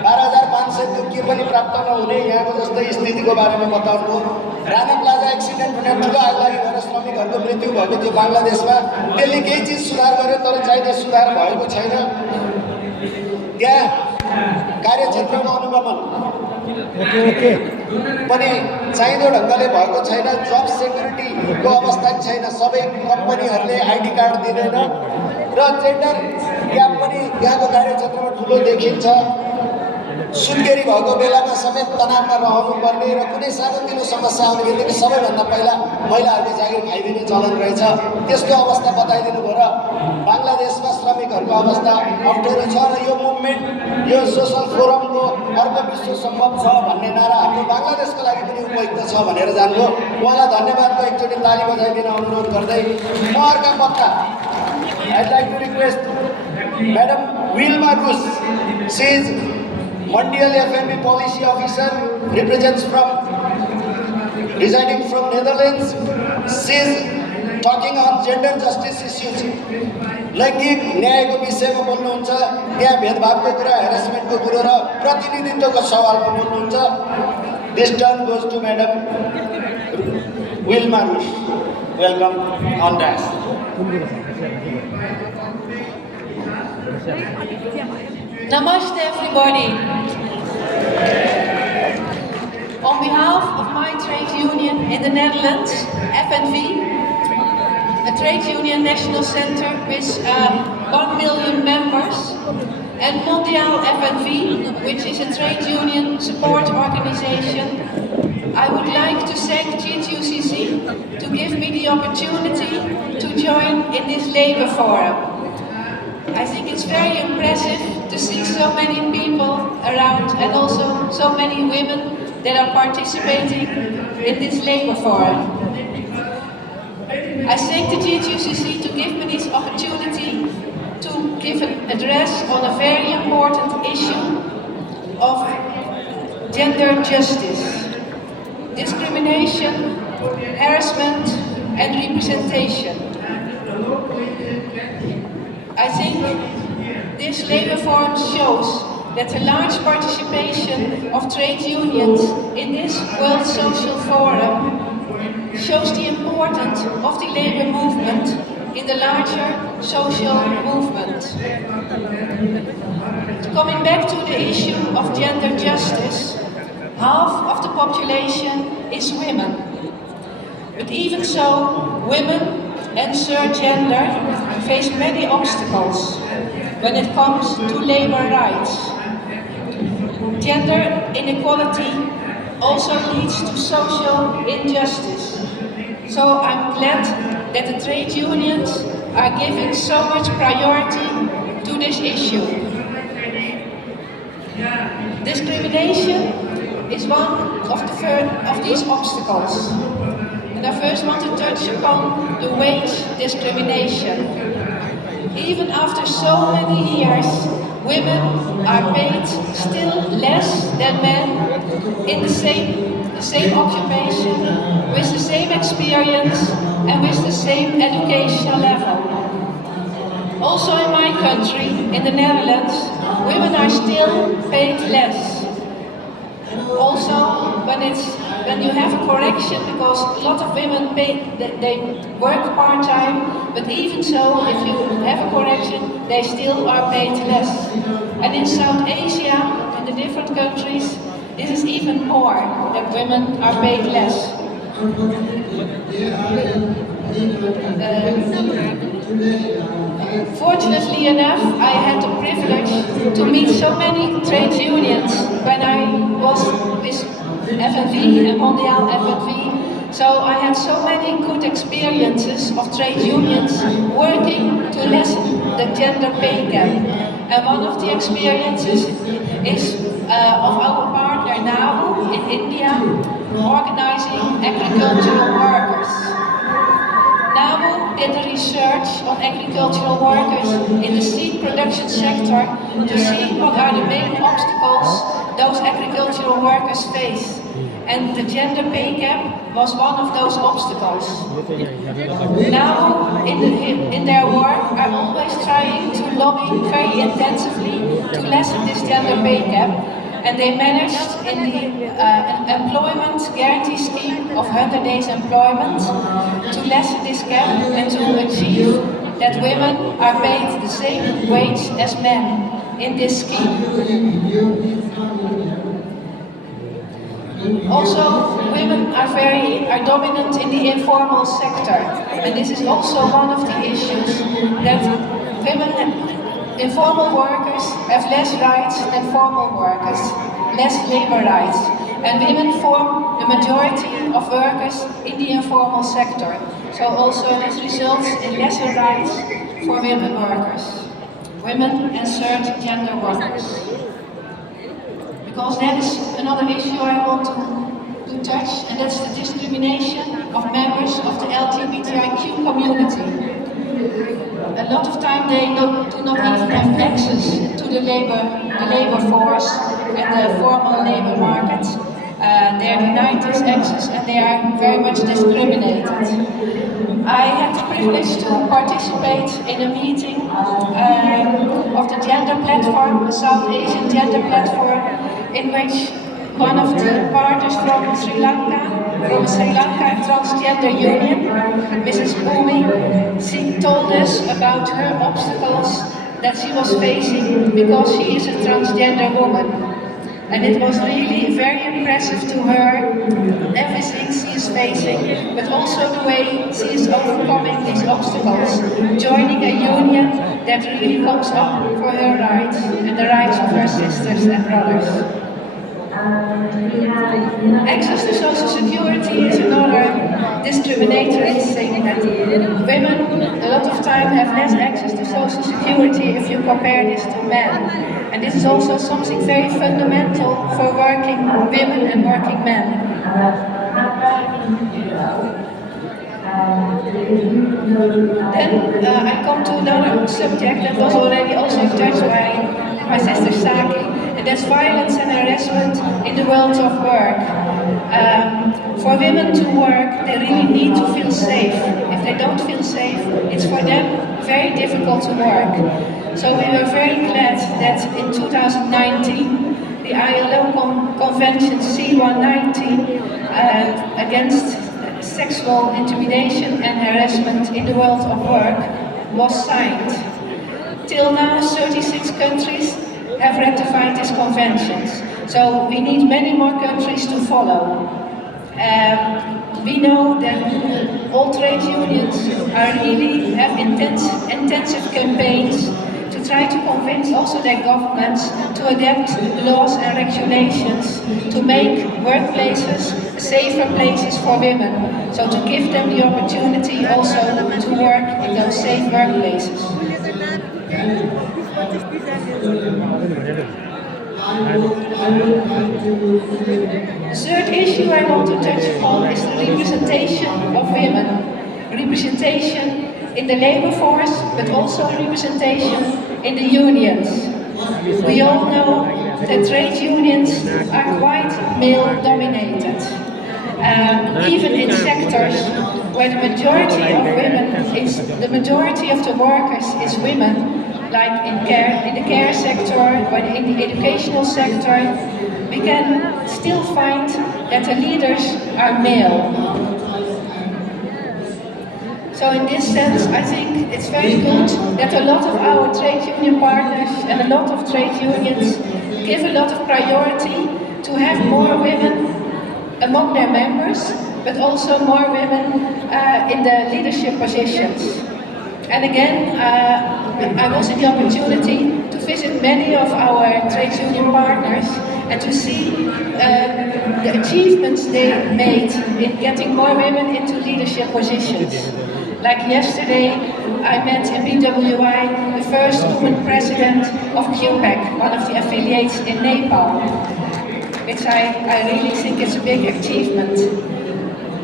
12,500 को के पनि प्राप्त नहुने यहाँको जस्तै स्थितिको बारेमा बताउनुभयो। राना प्लाजा एक्सिडेन्ट भनेर ठुलो आगलागी भएर श्रमिकहरूको मृत्यु भएको थियो बङ्गलादेशमा। त्यसले केही चिज सुधार गर्यो तर चाहिने सुधार भएको छैन। त्यहाँ कार्यक्षेत्रमा अनुगमन पनि चाहिँदो ढङ्गले भएको छैन। जब सेक्युरिटीको अवस्था छैन। सबै कम्पनीहरूले आइडी कार्ड दिँदैन र जेन्डर ग्याप पनि यहाँको कार्यक्षेत्रमा ठुलो देखिन्छ। सुत्केरी भएको बेलामा समेत तनावमा रहनुपर्ने र कुनै सानोतिनो समस्या आउने बित्तिकै सबैभन्दा पहिला महिलाहरूको जागिर खाइदिने चलन रहेछ। त्यस्तो अवस्था बताइदिनु भयो र बङ्गलादेशमा श्रमिकहरूको अवस्था अप्ठ्यारो छ र यो मुभमेन्ट यो सोसल फोरमको अर्को विश्व सम्भव छ भन्ने नारा हाम्रो बङ्गलादेशको लागि पनि उपयुक्त छ भनेर जानुभयो। उहाँलाई धन्यवादको एकचोटि ताली बजाइदिन अनुरोध गर्दै म अर्का वक्ता I'd like to request Madam Wilma Gus. She is Mondial FNB Policy Officer, residing from Netherlands. She is talking on gender justice issues. लैङ्गिक न्यायको विषयमा बोल्नुहुन्छ। त्यहाँ भेदभावको कुरा, हेरेसमेन्टको कुरा र प्रतिनिधित्वको सवालमा बोल्नुहुन्छ। This turn goes to Madam Wilma Gus. Welcome on that. Namaste everybody. On behalf of my trade union in the Netherlands, FNV, a trade union national center with 1 million members, and Mondial FNV, which is a trade union support organization, I would like to thank JTUCC to give me the opportunity to join in this labor forum. I think it's very impressive to see so many people around and also so many women that are participating in this labor forum. I thank the JTUCC to give me this opportunity to give an address on a very important issue of gender justice, discrimination, harassment and representation. I think this labor forum shows that a large participation of trade unions in this World Social Forum shows the importance of the labor movement in the larger social movement. Coming back to the issue of gender justice, half of the population is women. But even so, women and third gender face many obstacles when it comes to labor rights. Gender inequality also leads to social injustice. So I'm glad that the trade unions are giving so much priority to this issue. Discrimination is one of these obstacles. And I first want to touch upon the wage discrimination. Even after so many years, women are paid still less than men in the same occupation, with the same experience and with the same educational level. Also in my country, in the Netherlands, women are still paid less. Also, when you have a correction, because a lot of women they work part-time, but even so, if you have a correction, they still are paid less. And in South Asia, in the different countries, this is even more, that women are paid less. Fortunately enough, I had the privilege to meet so many trade unions when I was with FNV and Mondial FNV. So I had so many good experiences of trade unions working to lessen the gender pay gap. And one of the experiences is of our partner Nauru in India, organizing agricultural workers. NAMU did the research on agricultural workers in the seed production sector to see what are the main obstacles those agricultural workers face. And the gender pay gap was one of those obstacles. NAMU, in their work, are always trying to lobby very intensively to lessen this gender pay gap. And they managed in the employment guarantee scheme of 100 days employment to lessen this gap and to achieve that women are paid the same wage as men in this scheme. Also, women are dominant in the informal sector, and this is also one of the issues that informal workers have less rights than formal workers, less labor rights, and women form the majority of workers in the informal sector. So also this results in lesser rights for women workers, women and third gender workers. Because that is another issue I want to touch, and that's the discrimination of members of the LGBTIQ community. A lot of time they do not even have access to the labor force and the formal labor market. They are denied this access and they are very much discriminated. I had the privilege to participate in a meeting of the gender platform, the South Asian gender platform, in which one of the partners from Sri Lanka Transgender Union, Mrs. Bhumi, she told us about her obstacles that she was facing because she is a transgender woman. And it was really very impressive to her, everything she is facing, but also the way she is overcoming these obstacles, joining a union that really comes up for her rights and the rights of her sisters and brothers. Access to social security is another discriminatory thing, that women a lot of time have less access to social security if you compare this to men. And this is also something very fundamental for working women and working men. Then I come to another subject that was already also touched by my sister Saki, and that's violence and harassment in the world of work. For women to work, they really need to feel safe. If they don't feel safe, it's for them very difficult to work. So we were very glad that in 2019, the ILO Convention C190 against sexual intimidation and harassment in the world of work was signed. Till now, 36 countries have ratified these conventions. So we need many more countries to follow. We know that all trade unions have intensive campaigns to try to convince also their governments to adapt laws and regulations to make workplaces safer places for women. So to give them the opportunity also to work in those safe workplaces. The third issue I want to touch upon is the representation of women. Representation in the labor force, but also representation in the unions. We all know that trade unions are quite male-dominated. Even in sectors where the majority of the workers is women, like in the care sector or in the educational sector, we can still find that the leaders are male. So in this sense, I think it's very good that a lot of our trade union partners and a lot of trade unions give a lot of priority to have more women among their members, but also more women in the leadership positions. And again, I was in the opportunity to visit many of our trade union partners and to see the achievements they made in getting more women into leadership positions. Like yesterday, I met in BWI the first woman president of JTUCC, one of the affiliates in Nepal. which I really think is a big achievement.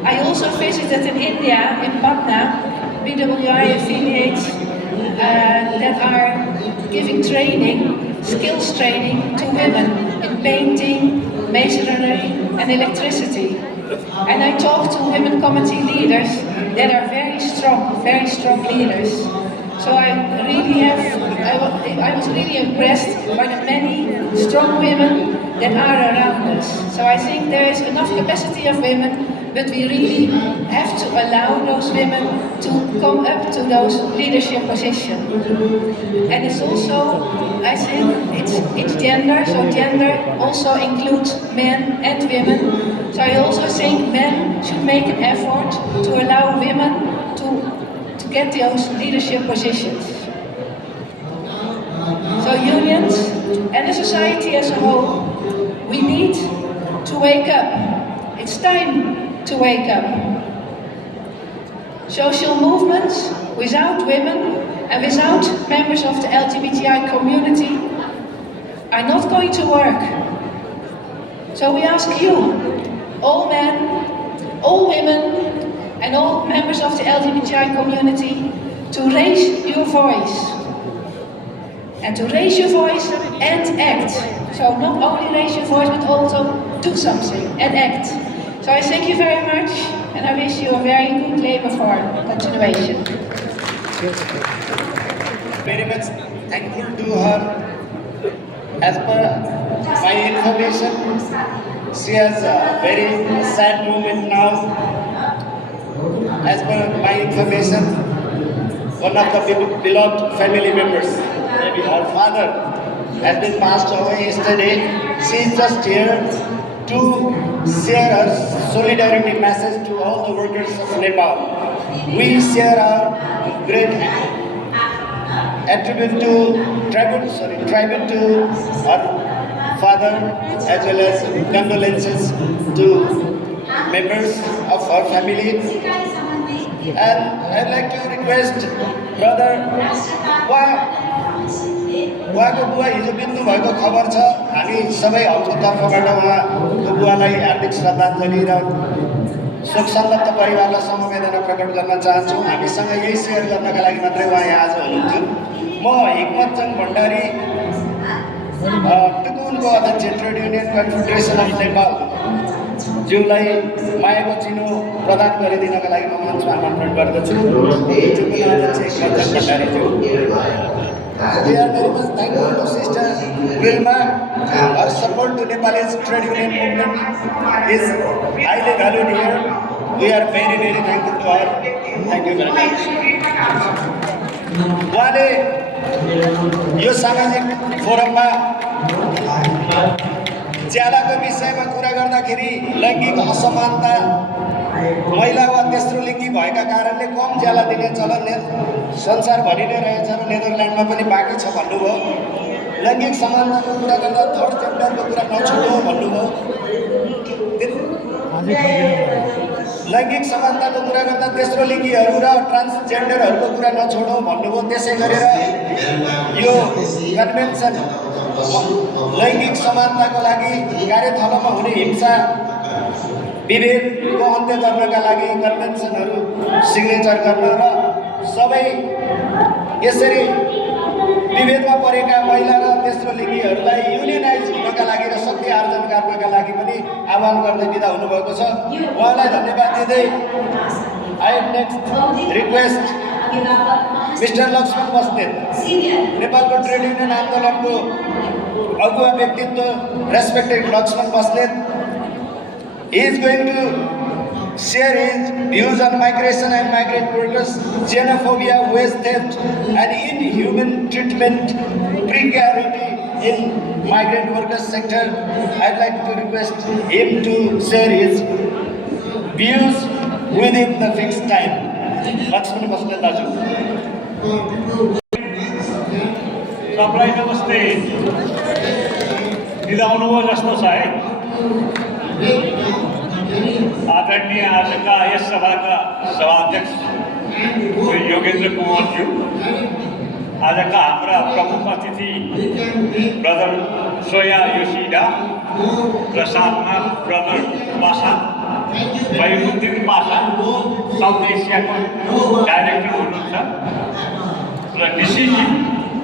I also visited in India, in Patna, BWI affiliates that are giving training, skills training to women in painting, masonry and electricity. And I talked to women committee leaders that are very strong leaders. So I was really impressed by the many strong women that are around us. So I think there is enough capacity of women, but we really have to allow those women to come up to those leadership positions. And it's also, I think, it's gender, so gender also includes men and women. So I also think men should make an effort to allow women to get those leadership positions. So unions and the society as a whole, we need to wake up. It's time to wake up. Social movements without women and without members of the LGBTI community are not going to work. So we ask you, all men, all women, and all members of the LGBTI community to raise your voice. And to raise your voice and act. So not only raise your voice, but also do something and act. So I thank you very much, and I wish you a very good Labour Forum continuation. Very much thankful to her. As per my information, she has a very sad moment now. As per my information, one of the beloved family members, maybe her father, has been passed away yesterday. She is just here to share her solidarity message to all the workers of Nepal. We share our great tribute to her father, as well as condolences to members of her family. And I'd like to request brother, उहाँको बुवा हिजो बित्नु भएको खबर छ। हामी सबै हलको तर्फबाट उहाँको बुवालाई हार्दिक श्रद्धाञ्जलि र शोक सन्तप्त परिवारलाई समवेदना प्रकट गर्न चाहन्छौँ। हामीसँग यही सेयर गर्नका लागि मात्रै उहाँ यहाँ आज हुनुहुन्थ्यो। म हिक्मतजङ भण्डारी, टुकुनको अध्यक्ष trade union confederation of Nepal ज्यूलाई मायाको चिनो प्रदान गरिदिनका लागि म मञ्चमा आमन्त्रण गर्दछु। टुकुन अध्यक्ष हिक्मतजङ भण्डारीज्यू। We are very much thankful to Sister Wilma. Her support to Nepalese trade union movement is highly valued here. We are very, very thankful to her. Thank you very much. उहाँले यो सामाजिक फोरममा ज्यालाको विषयमा कुरा गर्दाखेरि लैङ्गिक असमानता, महिला वा तेस्रो लिङ्गी भएका कारणले कम ज्याला दिने चलन संसारभरि नै रहेछ र नेदरल्यान्डमा पनि बाँकी छ भन्नुभयो। लैङ्गिक समानताको कुरा गर्दा थर्ड जेन्डरको कुरा नछोड्नु भन्नुभयो। लैङ्गिक समानताको कुरा गर्दा तेस्रो लिङ्गीहरू र ट्रान्सजेन्डरहरूको कुरा नछोडौँ भन्नुभयो। त्यसै गरेर यो कन्भेन्सन लैङ्गिक समानताको लागि कार्यस्थलमा हुने हिंसा विभेदको अन्त्य गर्नका लागि कन्भेन्सनहरू सिग्नेचर गर्न र सबै यसरी विभेदमा परेका महिला र तेस्रो लिङ्गीहरूलाई युनियनाइज हुनका लागि र शक्ति आर्जन गर्नका लागि पनि आह्वान गर्दै बिदा हुनुभएको छ। उहाँलाई धन्यवाद दिँदै I next request mister Laxman Basnet, नेपालको ट्रेड युनियन आन्दोलनको अगुवा व्यक्तित्व, respected Laxman Basnet. He is going to share his views on migration and migrant workers, xenophobia, wage theft, and inhuman treatment, precarity in migrant workers sector. I'd like to request him to share his views within the fixed time. Lakshman Basne Daju. सबलाई नमस्ते। दिदा आउनुभयो जस्तो छ है। आदरणीय आजका yes सभाका सभाध्यक्ष श्री योगेन्द्र कुमारज्यू, आजका हाम्रा प्रमुख अतिथि ब्रदर सोया योसिडा, र साथमा ब्रदर पासा फैरुद्दिन पासा साउथ एसियाको डाइरेक्टर हुनुहुन्छ र डिसिजी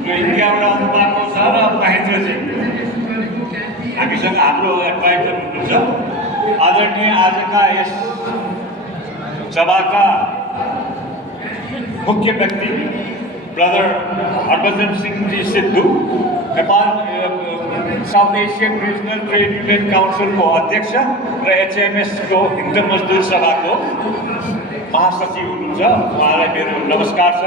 जो इन्डियाबाट आउनुभएको छ र महेन्द्रजी हामीसँग हाम्रो एडभाइजर हुनुहुन्छ। आदरणीय आजका यस सभाका मुख्य व्यक्ति ब्रदर हरभजन सिंहजी Sidhu Nepal South Asian regional trade union काउन्सिलको अध्यक्ष र एचएमएसको हिन्द मजदुर सभाको महासचिव हुनुहुन्छ, उहाँलाई मेरो नमस्कार छ।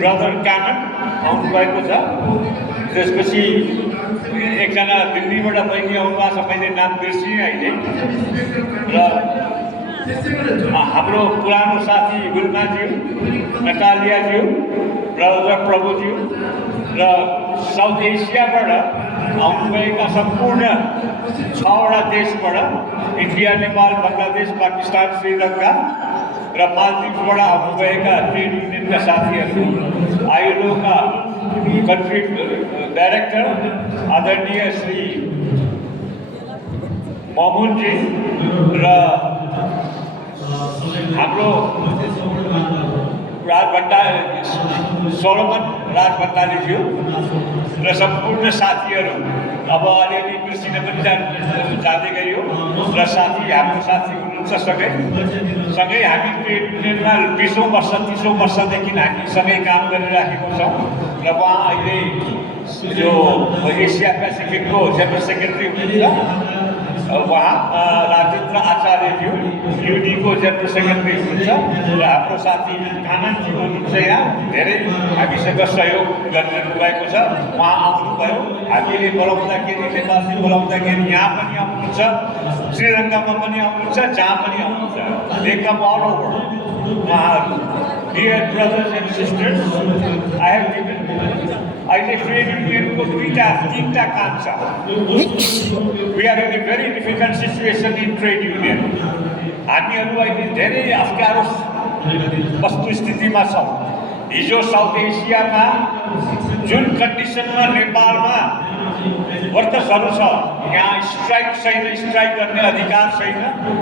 ब्रदर क्यानन आउनुभएको छ, त्यसपछि एकजना दिल्लीबाट बहिनी आउनुभएको छ, मैले नाम बिर्सिएँ अहिले, र हाम्रो पुरानो साथी गुल्माज्यू, नटालियाज्यू, ब्रदर प्रभुज्यू र साउथ एसियाबाट आउनुभएका सम्पूर्ण 6वटा देशबाट इन्डिया, नेपाल, बङ्गलादेश, पाकिस्तान, श्रीलङ्का र मालदिप्सबाट आउनुभएका ट्रेड युनियनका साथीहरू, आइएलओका कन्ट्री डाइरेक्टर आदरणीय श्री मोहनजी र हाम्रो सोलोमन राज भण्डारीज्यू र सम्पूर्ण साथीहरू, अब अलिअलि बिर्सिन पनि जाँदै गयो र हाम्रो साथी हुनुहुन्छ सँगै हामी ट्रेड युनियनमा 20औं वर्ष 30औं वर्षदेखि हामी सँगै काम गरिराखेको छौँ र उहाँ अहिले जो एसिया पेसिफिकको जेनरल सेक्रेटरी हुनुहुन्छ, उहाँ राजेन्द्र आचार्यज्यू युडीको जेनरल सेक्रेटरी हुनुहुन्छ र हाम्रो साथी काननजी हुनुहुन्छ, यहाँ धेरै हामीसँग सहयोग गरिरहनु भएको छ। उहाँ आउनुभयो, हामीले बोलाउँदाखेरि, नेपालले बोलाउँदाखेरि यहाँ पनि आउनुहुन्छ, श्रीलङ्कामा पनि आउनुहुन्छ, जहाँ पनि आउनुहुन्छ, दे कम अल ओभर उहाँहरू। Dear brothers and sisters, I have given अहिले ट्रेड युनियनको 3टा काम छ। We are in a very difficult situation in trade union. हामीहरू अहिले धेरै अप्ठ्यारो वस्तुस्थितिमा छौँ। हिजो साउथ एसियामा जुन कन्डिसनमा नेपालमा वर्कर्सहरू छ, यहाँ स्ट्राइक छैन, स्ट्राइक गर्ने अधिकार छैन,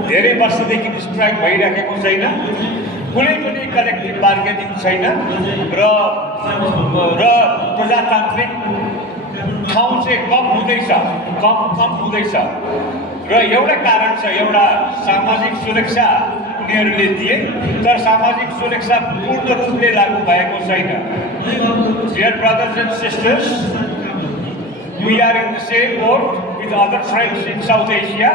धेरै वर्षदेखि स्ट्राइक भइरहेको छैन, कुनै पनि कलेक्टिभ बार्गेनिङ छैन र प्रजातान्त्रिक ठाउँ चाहिँ कम हुँदैछ र एउटा कारण छ, एउटा सामाजिक सुरक्षा उनीहरूले दिए तर सामाजिक सुरक्षा पूर्ण रूपले लागू भएको छैन। Dear brothers and sisters, we are in the same boat with other friends in South Asia,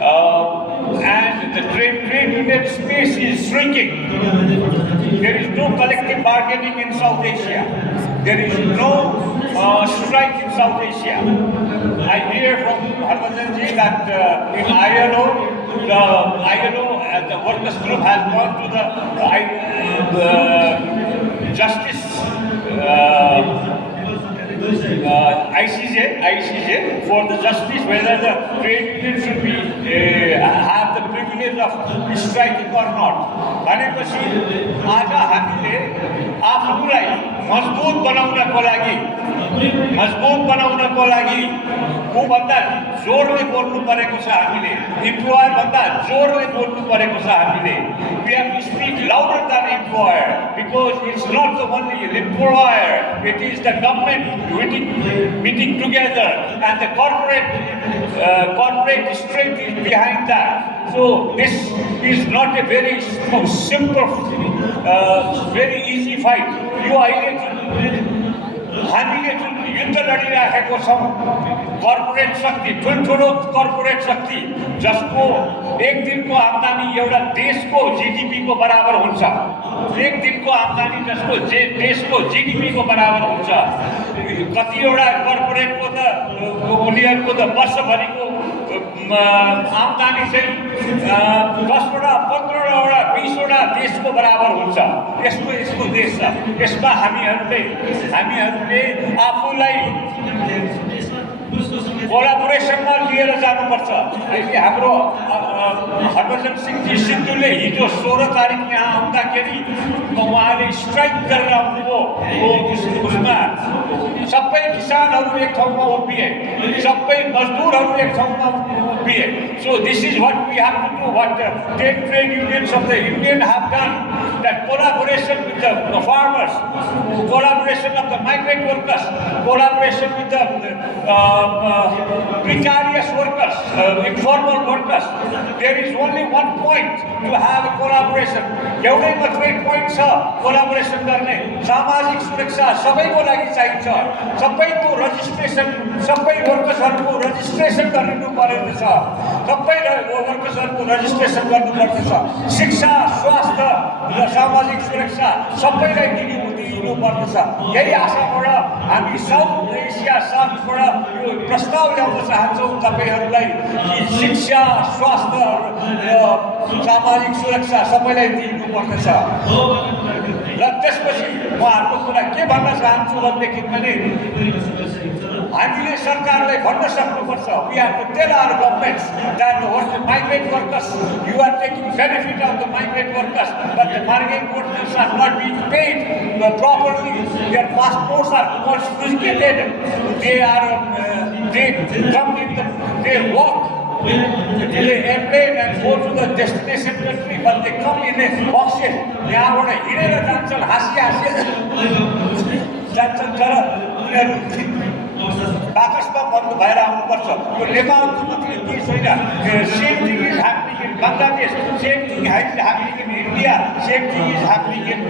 and the trade union space is shrinking. There is no collective bargaining in South Asia. There is no strike in South Asia. I hear from Harbhajanji that in ILO, the workers group has gone to the justice ICJ for the justice whether the trade union should be have the privilege of striking or not. भनेपछि आज हामीले आफूलाई मजबुत बनाउनको लागि ऊभन्दा जोरले बोल्नु परेको छ हामीले, इम्प्लोयर भन्दा जोरले बोल्नु परेको छ हामीले। We have to speak louder than employer because it's not the only employer, it is the government meeting together and the corporate strength is behind that. So this is not a very simple, very easy fight. हामीले जुन युद्ध लडिरहेको छौँ, corporate शक्ति, ठुल्ठुलो corporate शक्ति जसको एक दिनको आम्दानी एउटा देशको जिडिपीको बराबर हुन्छ, एक दिनको आम्दानी जसको देशको जिडिपीको बराबर हुन्छ। कतिवटा कर्पोरेटको त उनीहरूको त वर्षभरिको आम्दानी चाहिँ 10वटा 15वटा 20वटा देशको बराबर हुन्छ। यस्तो देश छ। यसमा हामीहरूले आफूलाई कोलाबोरेसनमा लिएर जानुपर्छ। अहिले हाम्रो हरभजन सिंहजी सिद्धूले हिजो 16 तारिक यहाँ आउँदाखेरि उहाँले स्ट्राइक गरेर आउनुभयो उसमा सबै किसानहरू एक ठाउँमा उभिए, सबै मजदुरहरू एक ठाउँमा उभिए. So this is what we have to do, what 10 trade unions of the Union have done, that collaboration with the farmers, collaboration of the migrant workers, collaboration with the precarious workers, informal workers. There is only one point to have a collaboration. एउटै मात्रै point छ collaboration गर्ने. सामाजिक सुरक्षा सबैको लागि चाहिन्छ. सबैको रजिस्ट्रेसन, सबै वर्कर्सहरूको रजिस्ट्रेसन गरिनु पर्दछ. सबै वर्कर्सहरूको रजिस्ट्रेसन गर्नुपर्दछ. शिक्षा, स्वास्थ्य र सामाजिक सुरक्षा सबैलाई दिनुपर्दछ. यही आशाबाट हामी साउथ एसिया साथबाट यो प्रस्ताव ल्याउन चाहन्छौँ तपाईँहरूलाई कि शिक्षा, स्वास्थ्य र सामाजिक सुरक्षा सबैलाई दिनुपर्दछ. र त्यसपछि म अर्को कुरा के भन्न चाहन्छु भनेदेखि पनि हामीले सरकारलाई भन्न सक्नुपर्छ. We have to tell our governments that the migrant workers, you are taking benefit of the migrant workers, but the migrant workers are not being paid properly. Their passports are confiscated. They come in they walk in the airplane and go to the destination country, but they come in a boxes. यहाँबाट हिँडेर जान्छन्, हाँसी जान्छन्, तर उनीहरू बाकसमा बन्द भएर आउनुपर्छ. यो नेपालको मात्रै देश होइन. Same thing is happening in Bangladesh, same thing is happening in India, same thing is happening in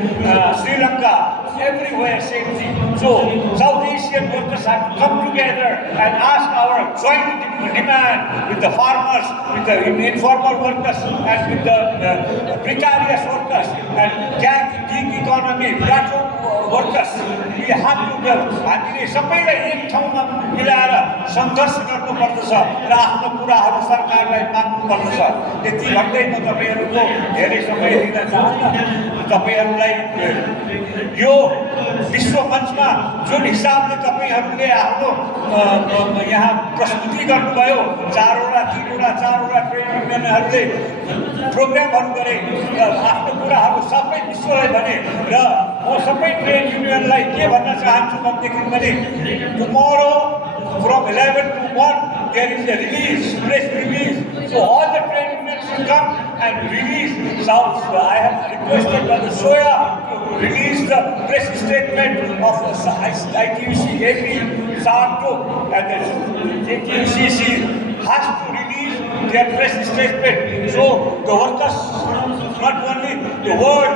Sri Lanka. Everywhere same thing. So South Asian workers have to come together and ask our joint demand with the farmers, with the informal workers, and with the precarious workers and gig economy, platform workers. We have to हामीले सबैलाई एक ठाउँमा मिलाएर सङ्घर्ष गर्नुपर्दछ र आफ्नो कुराहरू सरकारलाई माग्नुपर्दछ. यति भन्दै म तपाईँहरूको धेरै समय लिन चाहन्न. तपाईँहरूलाई यो विश्व मञ्चमा जुन हिसाबले तपाईँहरूले आफ्नो यहाँ प्रस्तुति गर्नुभयो, 4वटा 3वटा 4वटा ट्रेड युनियनहरूले प्रोग्रामहरू गरे र आफ्नो कुराहरू सबै विश्वलाई भने. र म सबै ट्रेड युनियनलाई के भन्न चाहन्छु भनेदेखि पनि tomorrow from 11 to 1 there is a release, press release. So all the trade unions should come and release. South, I have requested Dr. Soya to release the press statement of the JTUCC AP, SARTO, and the JTUCC has to release their press statement. So the workers, not only the world,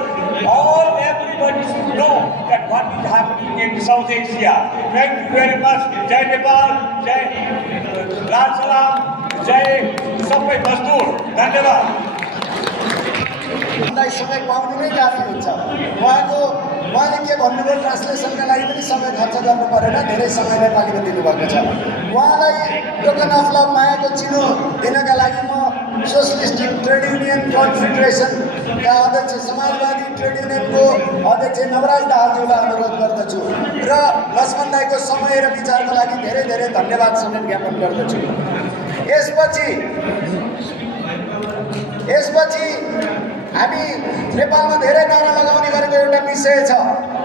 everybody should know that what is happening in South Asia. Thank you very much. Jai Nepal, Jai Lal Salam, Jai सबै मजदुर. धन्यवाद. हामीलाई समय पाउनु नै काफी हुन्छ. उहाँले के भन्नुभयो, ट्रान्सलेसनका लागि पनि समय खर्च गर्नु परेन, धेरै समय नेपालीमा दिनुभएको छ. उहाँलाई टोकन अफ लभ मायाको चिनो दिनका लागि म सोसलिस्टिक ट्रेड युनियन कन्फेडरेसनका अध्यक्ष, समाजवादी ट्रेड युनियनको अध्यक्ष नवराज दाहालज्यूलाई अनुरोध गर्दछु र लक्ष्मण दाईको समय र विचारको लागि धेरै धेरै धन्यवाद समेत ज्ञापन गर्दछु. यसपछि हामी नेपालमा धेरै नारा लगाउने गरेको एउटा विषय छ,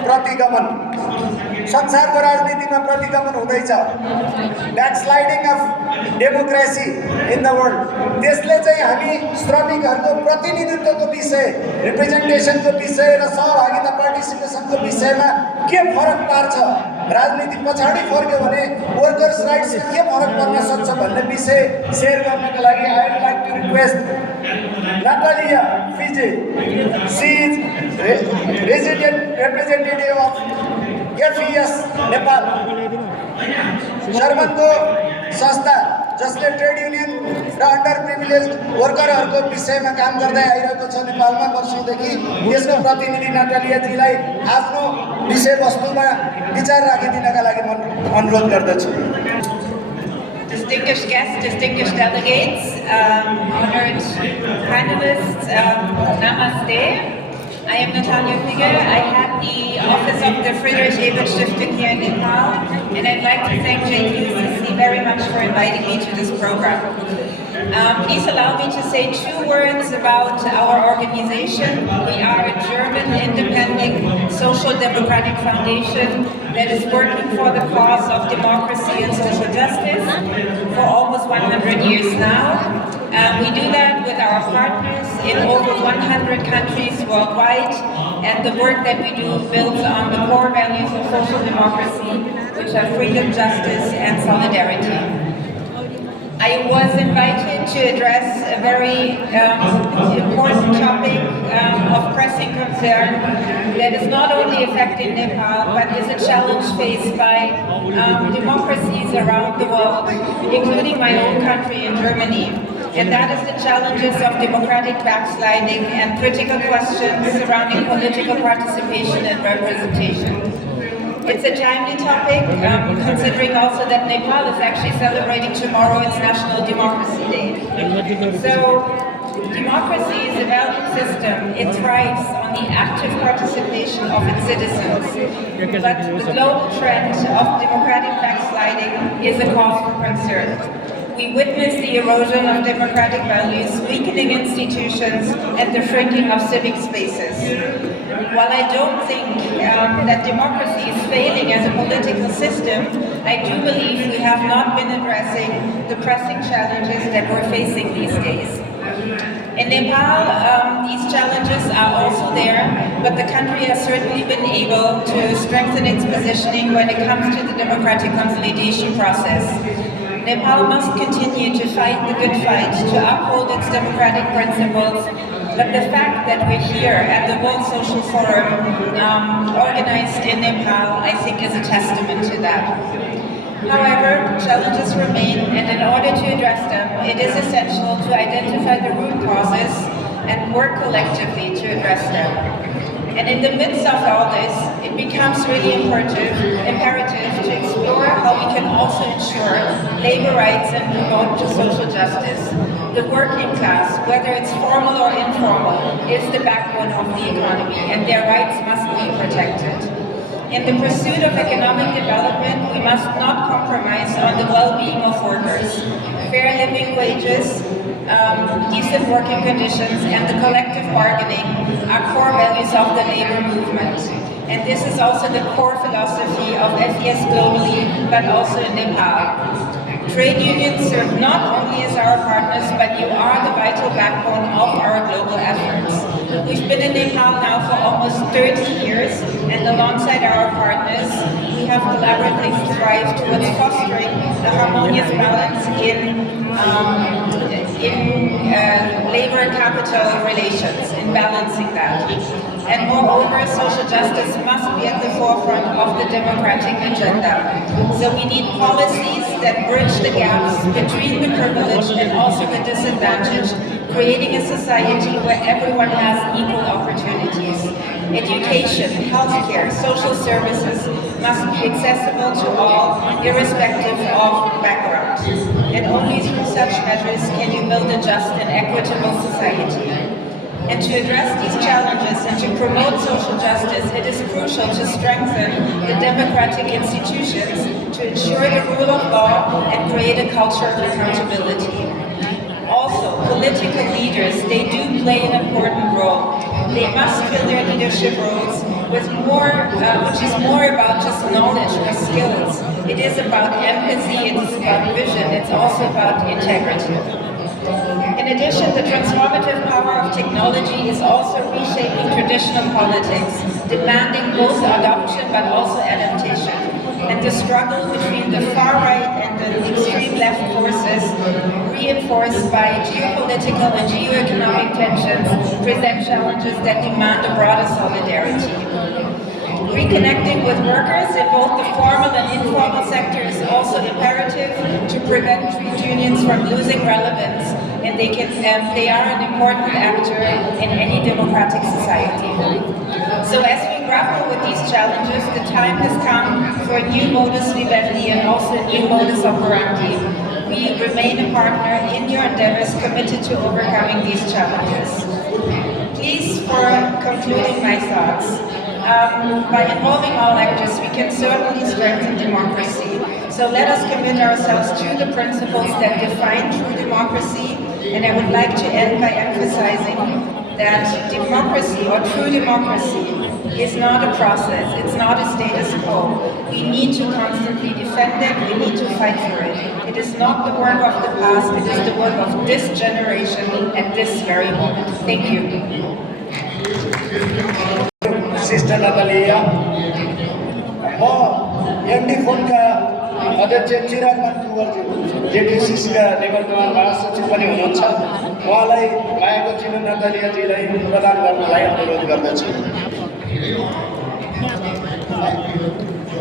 प्रतिगमन. संसारको राजनीतिमा प्रतिगमन हुँदैछ. Backsliding of democracy in the world. त्यसले चाहिँ हामी श्रमिकहरूको प्रतिनिधित्वको विषय, रिप्रेजेन्टेसनको विषय र सहभागिता पार्टिसिपेसनको विषयमा के फरक पार्छ, राजनीति पछाडि फर्क्यो भने वर्कर्स राइट्समा के फरक पर्न सक्छ भन्ने विषय सेयर गर्नका लागि I would like to request Natalia Fiji. She is resident representative of FES Nepal. शर्मनको संस्था जसले ट्रेड युनियन र अन्डर प्रिभिलेज वर्करहरूको विषयमा काम गर्दै आइरहेको छ नेपालमा वर्षौँदेखि. यसको प्रतिनिधि नाटालियाजीलाई आफ्नो विषयवस्तुमा विचार राखिदिनका लागि म अनुरोध गर्दछु. Distinguished guests, distinguished delegates, honored panelists, namaste. I am Natalia Figge. I head the office of the Friedrich Ebert Stiftung here in Nepal, and I'd like to thank JTUCC very much for inviting me to this program. Please allow me to say 2 words about our organization. We are a German independent social democratic foundation that is working for the cause of democracy and social justice for almost 100 years now. We do that with our partners in over 100 countries worldwide, and the work that we do builds on the core values of social democracy, which are freedom, justice, and solidarity. I was invited to address a very important topic of pressing concern that is not only affecting Nepal, but is a challenge faced by democracies around the world, including my own country in Germany. And that is the challenges of democratic backsliding and critical questions surrounding political participation and representation. It's a timely topic, considering also that Nepal is actually celebrating tomorrow its National Democracy Day. So, democracy is a value system. It thrives on the active participation of its citizens. But the global trend of democratic backsliding is a cause for concern. We witness the erosion of democratic values, weakening institutions, and the shrinking of civic spaces. While I don't think that democracy is failing as a political system, I do believe we have not been addressing the pressing challenges that we're facing these days. In Nepal, these challenges are also there, but the country has certainly been able to strengthen its positioning when it comes to the democratic consolidation process. Nepal must continue to fight the good fight, to uphold its democratic principles, but the fact that we're here at the World Social Forum organized in Nepal, I think is a testament to that. However, challenges remain, and in order to address them, it is essential to identify the root causes and work collectively to address them. And in the midst of all this, it becomes really imperative to explore how we can also ensure labor rights and promote social justice. The working class, whether it's formal or informal, is the backbone of the economy, and their rights must be protected. In the pursuit of economic development, we must not compromise on the well-being of workers. Fair living wages, decent working conditions, and the collective bargaining are core values of the labor movement. And this is also the core philosophy of FES globally, but also in Nepal. Trade unions serve not only as our partners, but you are the vital backbone of our global efforts. We've been in Nepal now for almost 30 years, and alongside our partners, we have collaboratively strived towards fostering a harmonious balance in labor capital relations, in balancing that. And moreover, social justice must be at the forefront of the democratic agenda. So we need policies that bridge the gaps between the privileged and also the disadvantaged, creating a society where everyone has equal opportunities. Education, healthcare, social services must be accessible to all, irrespective of background. And only through such measures can you build a just and equitable society. And to address these challenges and to promote social justice, it is crucial to strengthen the democratic institutions to ensure the rule of law and create a culture of accountability. Also, political leaders, they do play an important role. They must fill their leadership roles with more, which is more about just knowledge or skills. It is about empathy, it's about vision, it's also about integrity. In addition, the transformative power of technology is also reshaping traditional politics, demanding both adoption but also adaptation. And the struggle between the far right and the extreme left forces, reinforced by geopolitical and geoeconomic tensions, present challenges that demand a broader solidarity. Reconnecting with workers in both the formal and informal sector is also imperative to prevent trade unions from losing relevance, and they are an important actor in any democratic society. So as we grapple with these challenges, the time has come for a new modus vivendi and also a new modus operandi. We remain a partner in your endeavors, committed to overcoming these challenges. Please, for concluding my thoughts, by involving all actors, we can certainly strengthen democracy. So let us commit ourselves to the principles that define true democracy. And I would like to end by emphasizing that democracy or true democracy is not a process, it's not a status quo. We need to constantly defend it, we need to fight for it. It is not the work of the past, it is the work of this generation at this very moment. Thank you. Sister Natalia, एनडी फोनका अध्यक्ष Chirag मानकुवरज्यू JTUCC का नेतृत्वमा महासचिव पनि हुनुहुन्छ उहाँलाई मायाको चिनो नतालियाजीलाई प्रदान गर्नलाई अनुरोध गर्दछु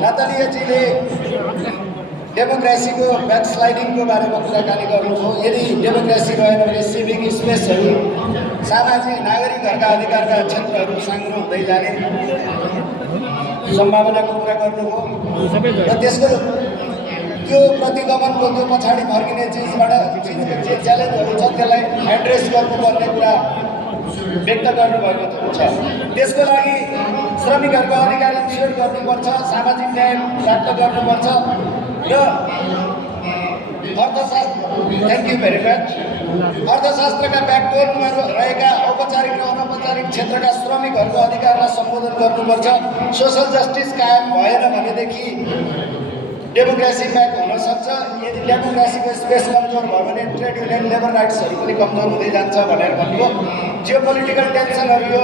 नतालियाजीले डेमोक्रेसीको ब्याकस्लाइडिङको बारेमा कुराकानी गर्नुभयो यदि डेमोक्रेसी रहेन भने सिभिक स्पेसहरू सामाजिक नागरिकहरूका अधिकारका क्षेत्रहरू साङ्ग्रो हुँदै जाने सम्भावनाको कुरा गर्नुभयो र त्यसको त्यो प्रतिगमनको त्यो पछाडि फर्किने चिजबाट जे च्यालेन्जहरू छ त्यसलाई एड्रेस गर्नुपर्ने कुरा व्यक्त गर्नुभएको छ त्यसको लागि श्रमिकहरूको अधिकार इन्स्योर गर्नुपर्छ सामाजिक न्याय प्राप्त गर्नुपर्छ र अर्थशास्त्र थ्याङ्क यू भेरी मच अर्थशास्त्रका ब्याकबोनमा रहेका औपचारिक र अनौपचारिक क्षेत्रका श्रमिकहरूको अधिकारलाई सम्बोधन गर्नुपर्छ सोसल जस्टिस कायम भएन भनेदेखि डेमोक्रेसी ब्याक हुन सक्छ यदि डेमोक्रेसीको स्पेस कमजोर भयो भने ट्रेड युनियन लेबर राइट्सहरू पनि कमजोर हुँदै जान्छ भनेर भन्नुभयो जियो पोलिटिकल टेन्सनहरू यो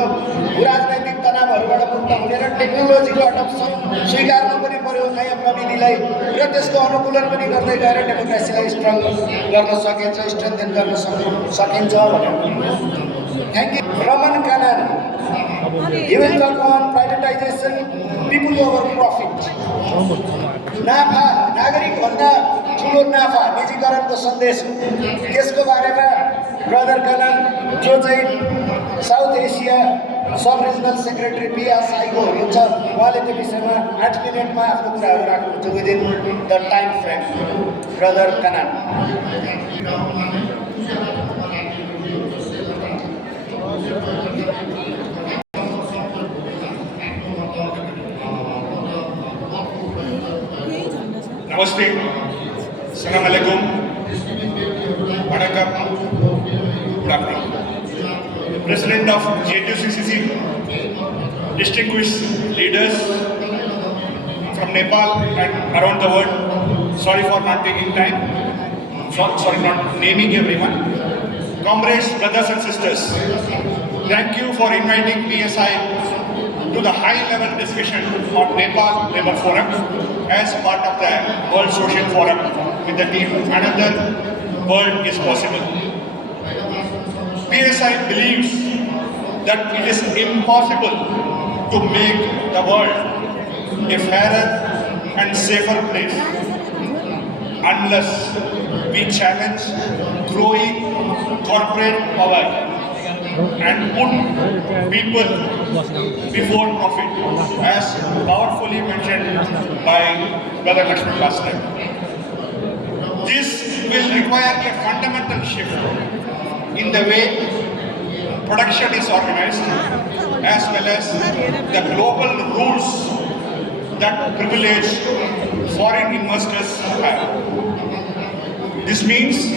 भूराजनैतिक तनावहरूबाट मुक्त हुने र टेक्नोलोजीको अडप्सन स्वीकार्नु पनि पर्यो नयाँ प्रविधिलाई र त्यसको अनुकूलन पनि गर्दै गएर डेमोक्रेसीलाई स्ट्रङ गर्न सकिन्छ स्ट्रेन्थेन गर्न सकिन्छ भनेर thank you Raman Kanan He will talk on privatization, people over profit. नाफा नागरिकभन्दा ठुलो नाफा निजीकरणको सन्देश त्यसको बारेमा ब्रदर कनान जो चाहिँ साउथ एसिया सब रिजनल सेक्रेटरी PSI को हुनुहुन्छ उहाँले त्यो विषयमा 8 मिनेटमा आफ्नो कुराहरू राख्नुहुन्छ within the time frame brother Kanan Namaste, Assalamu alaikum, Vanakkam, good afternoon. President of JTUCC, distinguished leaders from Nepal and around the world, sorry for not taking time, sorry not naming everyone. Comrades, brothers and sisters, thank you for inviting PSI to the high-level discussion on Nepal Labour Forum as part of the World Social Forum with the team Another World is Possible. PSI believes that it is impossible to make the world a fairer and safer place unless we challenge growing corporate power and put people before profit, as powerfully mentioned by Brother Lakshman last time. This will require a fundamental shift in the way production is organized, as well as the global rules that privilege foreign investors have. This means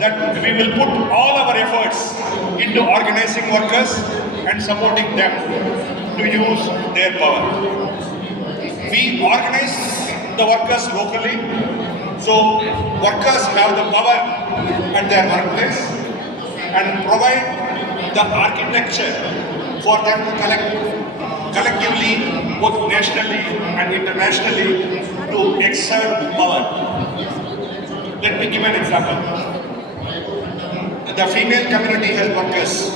that we will put all our efforts into organizing workers and supporting them to use their power. We organize the workers locally, so workers have the power at their workplace and provide the architecture for them to collectively, both nationally and internationally, to exert power. Let me give an example. The female community health workers,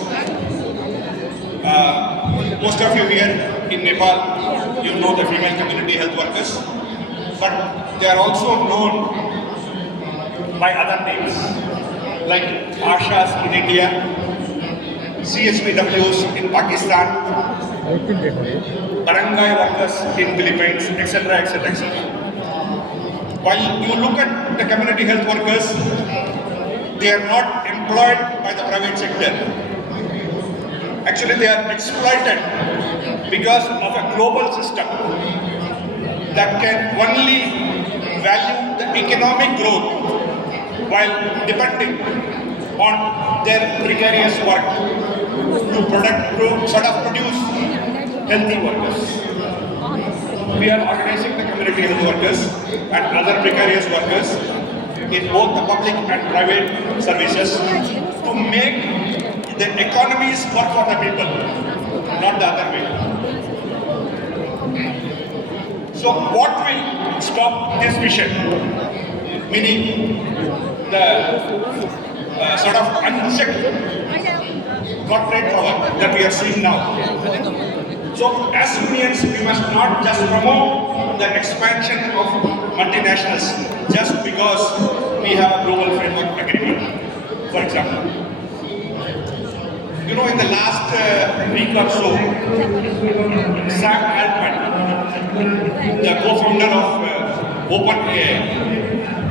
most of you here in Nepal, you know the female community health workers, but they are also known by other names, like Ashas in India, CHPWs in Pakistan, barangay workers in Philippines, etc., etc., etc. While you look at the community health workers, they are not employed by the private sector. Actually, they are exploited because of a global system that can only value the economic growth while depending on their precarious work to produce healthy workers. We are organizing the community health workers and other precarious workers in both the public and private services to make the economies work for the people, not the other way. So what will stop this vision? Meaning the sort of unchecked corporate power that we are seeing now. So as unions, we must not just promote the expansion of multinationals just because we have a global framework agreement, for example. You know, in the last week or so, Sam Altman, the co-founder of OpenAI,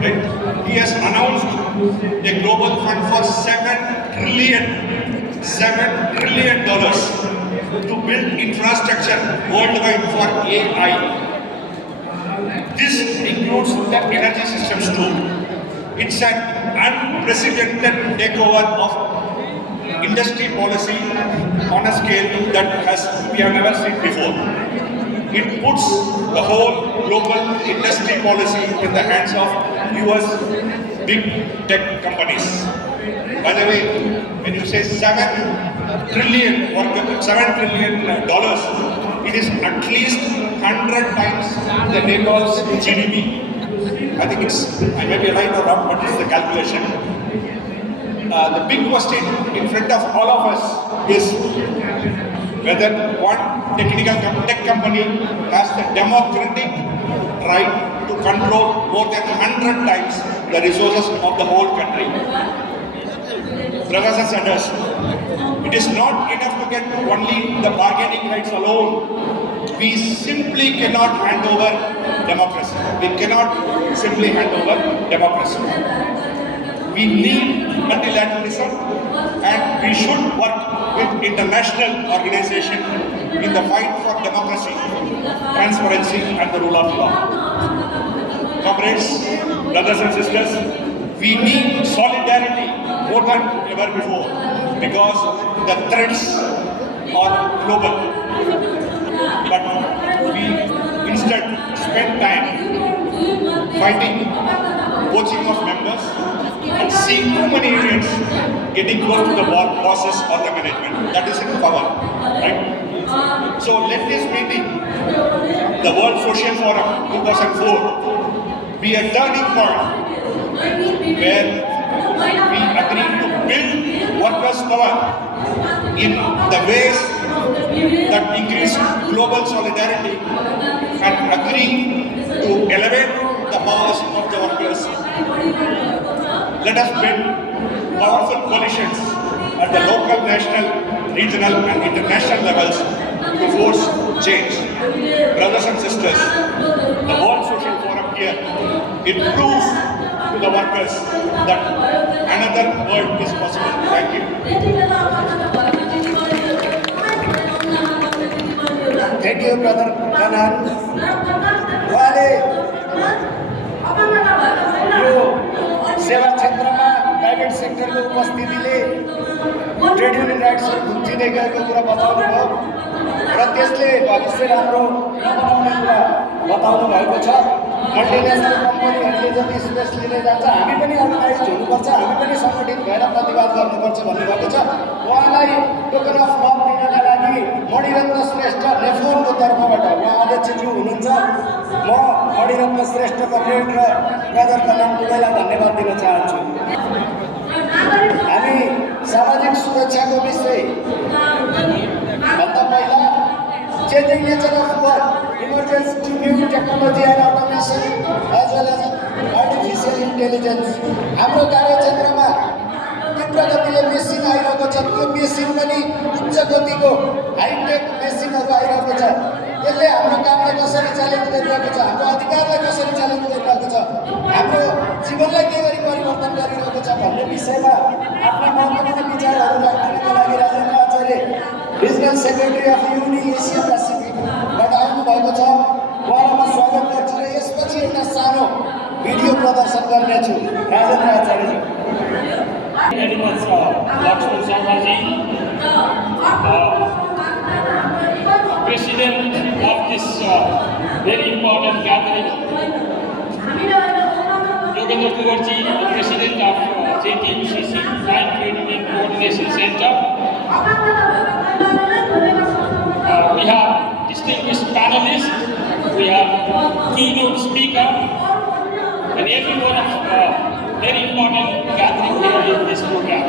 right? He has announced a global fund for $7 trillion to build infrastructure worldwide for AI. This includes the energy systems too. It's an unprecedented takeover of industry policy on a scale that we have never seen before. It puts the whole global industry policy in the hands of US big tech companies. By the way, when you say $7 trillion, it is at least 100 times the Nepal's GDP. I think I may be right or wrong, but it's the calculation. The big question in front of all of us is whether one tech company has the democratic right to control more than 100 times the resources of the whole country. Brothers and sisters, it is not enough to get only the bargaining rights alone. We simply cannot hand over democracy. We cannot simply hand over democracy. We need multilateralism and we should work with international organizations in the fight for democracy, transparency and the rule of law. Comrades, brothers and sisters, we need solidarity more than ever before because the threats are global. But we instead spend time fighting poaching of members and see too many unions getting close to the bosses or the management. That is in power, right? So let this meeting, the World Social Forum 2004, be a turning point where we agree to build workers' power in the ways that increase global solidarity and agree to elevate the powers of the workers. Let us build powerful coalitions at the local, national, regional and international levels to force change. Brothers and sisters, the World Social Forum here, it proves to the workers that another world is possible. Thank you. Thank you, Brother Kanan. यो सेवा क्षेत्रमा private सेक्टरको उपस्थितिले trade union राइट्सहरू खुम्चिँदै गएको कुरा बताउनु भयो र त्यसले भविष्य राम्रो नबनाउने कुरा बताउनु भएको छ। मल्टिनेसनल कम्पनीहरूले जति स्पेस लिँदै जान्छ हामी पनि अर्गनाइज हुनुपर्छ, हामी पनि सङ्गठित भएर प्रतिवाद गर्नुपर्छ भन्नुभएको छ। उहाँलाई टोकन अफ लभ दिनका लागि मणिरत्न श्रेष्ठ नेफोनको तर्फबाट उहाँ अध्यक्षज्यू हुनुहुन्छ। म मणिरत्न श्रेष्ठको फ्रेन्ड र ब्रदर कलाम दुवैलाई धन्यवाद दिन चाहन्छु। हामी सामाजिक सुरक्षाको विषय भन्दा पहिला changing nature of work, emergence to new technology and automation as well as artificial intelligence. हाम्रो कार्यक्षेत्रमा तीव्र गतिले मेसिन आइरहेको छ, त्यो मेसिन पनि उच्च गतिको हाइटेक मेसिनहरू आइरहेको छ। यसले हाम्रो कामलाई कसरी च्यालेन्ज गरिरहेको छ, हाम्रो अधिकारलाई कसरी च्यालेन्ज गरिरहेको छ, हाम्रो जीवनलाई के गरी परिवर्तन गरिरहेको छ भन्ने विषयमा आफ्ना महत्त्वपूर्ण विचारहरू राख्नका लागि राजेन्द्र आचार्य रिजनल सेक्रेटरी अफ युनि एसिया पेसिफिकबाट आउनुभएको छ। उहाँलाई म स्वागत गर्छु र यसपछि एउटा सानो प्रदर्शन गर्नेछु। Rajendra आचार्यजी। Very much, Lakshman Sharmaji, President of this very important gathering. Yogendra Kumarji, President of JTUCC, Joint Trade Union Coordination Center. We have distinguished panelists, we have keynote speaker, and everyone of very important gathering here in this program.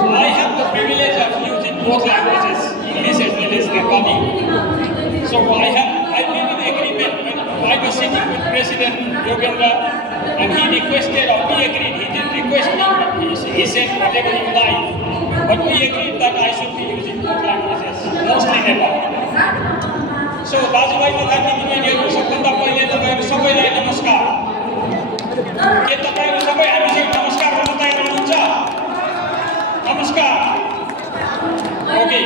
I have the privilege of using both languages, English as well as Nepali. So I made an agreement when I was sitting with President Yogendra, and he requested, or we agreed, he didn't request me, but he said whatever you like. But we agreed that I should be using both languages, mostly Nepali. So दाजुभाइ तथा दिदीबहिनीहरू सबभन्दा पहिले तपाईहरु सबैलाई नमस्कार। के तपाईहरु सबै हामीसँग नमस्कार गर्न तयार हुनुहुन्छ? नमस्कार। ओके,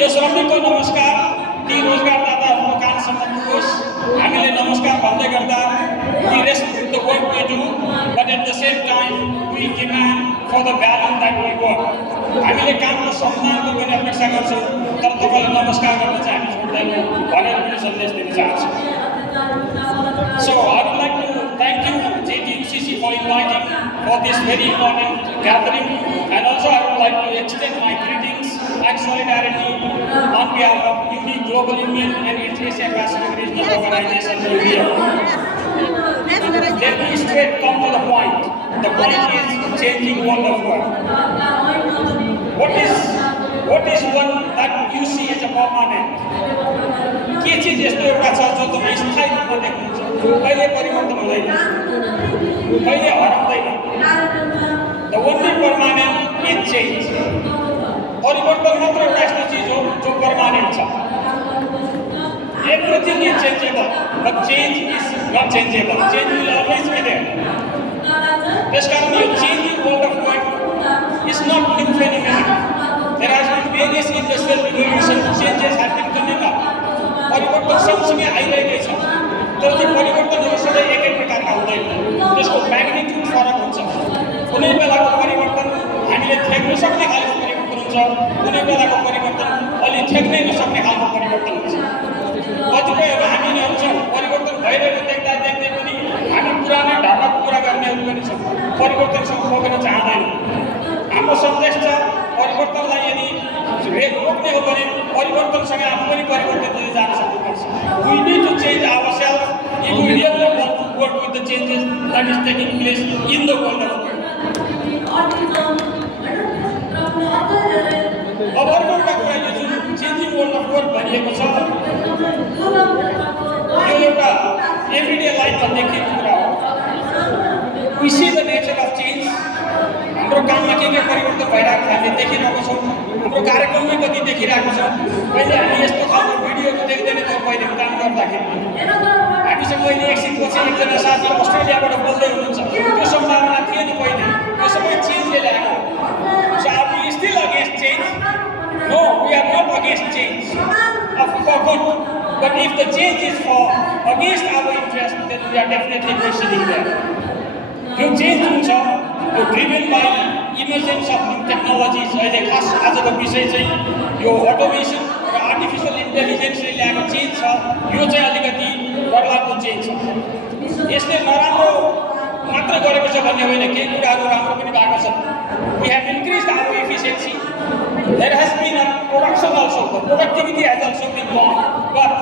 यो श्रमिकको नमस्कार ती रोजगारदाताहरूको कानसम्म पुगोस्। हामीले नमस्कार भन्दै गर्दा we respect the work we do, but at the same time we demand for the value that we work. हामीले कामको सम्मानको पनि अपेक्षा गर्छौँ, तर तपाईलाई नमस्कार गर्न चाहिँ हामी छोड्दैनौँ भनेर पनि सन्देश दिन चाहन्छु। So I would like to thank you JTUCC for inviting for this very important gathering, and also I would like to extend my greetings and solidarity on behalf of UNI Global Union and its Asia Pacific Regional Organization UNIA. Let me straight come to the point. The point is changing world of work. What is one that you see as a permanent? के चीज यस्तो एउटा छ जो तपाईँ स्थायी रूपमा देख्नुहुन्छ, कहिले परिवर्तन हुँदैन, कहिले हराउँदैन? The only permanent is change. परिवर्तन मात्र एउटा यस्तो चिज हो जो permanent छ। Everything is changeable, but change is not changeable. Change will always be there. त्यसकारण यो changing world of work is not new phenomenon. There has been various industrial revolution changes have been coming up. परिवर्तन सँगसँगै आइरहेकै छ, तर त्यो परिवर्तनहरू सधैँ एकै प्रकारका हुँदैन। त्यसको म्याग्निट्युड फरक हुन्छ। कुनै बेलाको परिवर्तन हामीले थ्याक्न सक्ने खालको परिवर्तन हुन्छ, कुनै बेलाको परिवर्तन अलि थ्याक्नै नसक्ने खालको परिवर्तन हुन्छ। कतिपयहरू हामी हुन्छौँ परिवर्तन भइरहेको देख्दा देख्दै पनि हामी पुरानै ढाँचाको कुरा गर्नेहरू पनि छौँ, परिवर्तनसँग रोक्न चाहँदैनौँ। हाम्रो सन्देश छ परिवर्तनलाई यदि रोक्ने हो भने परिवर्तनसँग आफू पनि परिवर्तन हुँदै जान सक्नुपर्छ। We need to change ourselves if we really want to work with the changes that is taking place in the world of work. अब अर्को एउटा कुरा यो जुन चेन्जिङ वर्ल्ड अफ वर्क भनिएको छ, यो एउटा एभ्रिडे लाइफमा देखिएको कुरा हो। We see the nature of change. हाम्रो काममा के परिवर्तन भइरहेको छ हामीले देखिरहेको छौँ, हाम्रो कार्यक्रममै कति देखिरहेको छ। पहिले हामी यस्तो खालको भिडियोहरू देख्दैन थियौँ पहिले काम गर्दाखेरि। हामीसँग अहिले एकछिन पछि एकजना साथी अस्ट्रेलियाबाट बोल्दै हुनुहुन्छ, त्यो सम्भावना थिएन पहिले, त्यो सबै चेन्जले ल्याएको। So are we still against change? No, we are not against change for good. But if the change is for against our interest, then we are definitely questioning that. यो चेन्ज हुन्छ, यो driven by emergence of new technologies. अहिले खास आजको विषय चाहिँ यो automation र artificial इन्टेलिजेन्सले ल्याएको change छ। यो चाहिँ अलिकति डरलाग्दो चेन्ज छ। यसले नराम्रो मात्र गरेको छ भन्ने होइन, केही कुराहरू राम्रो पनि भएको छ। We have increased our efficiency. There has been a production also. The productivity has also been gone. But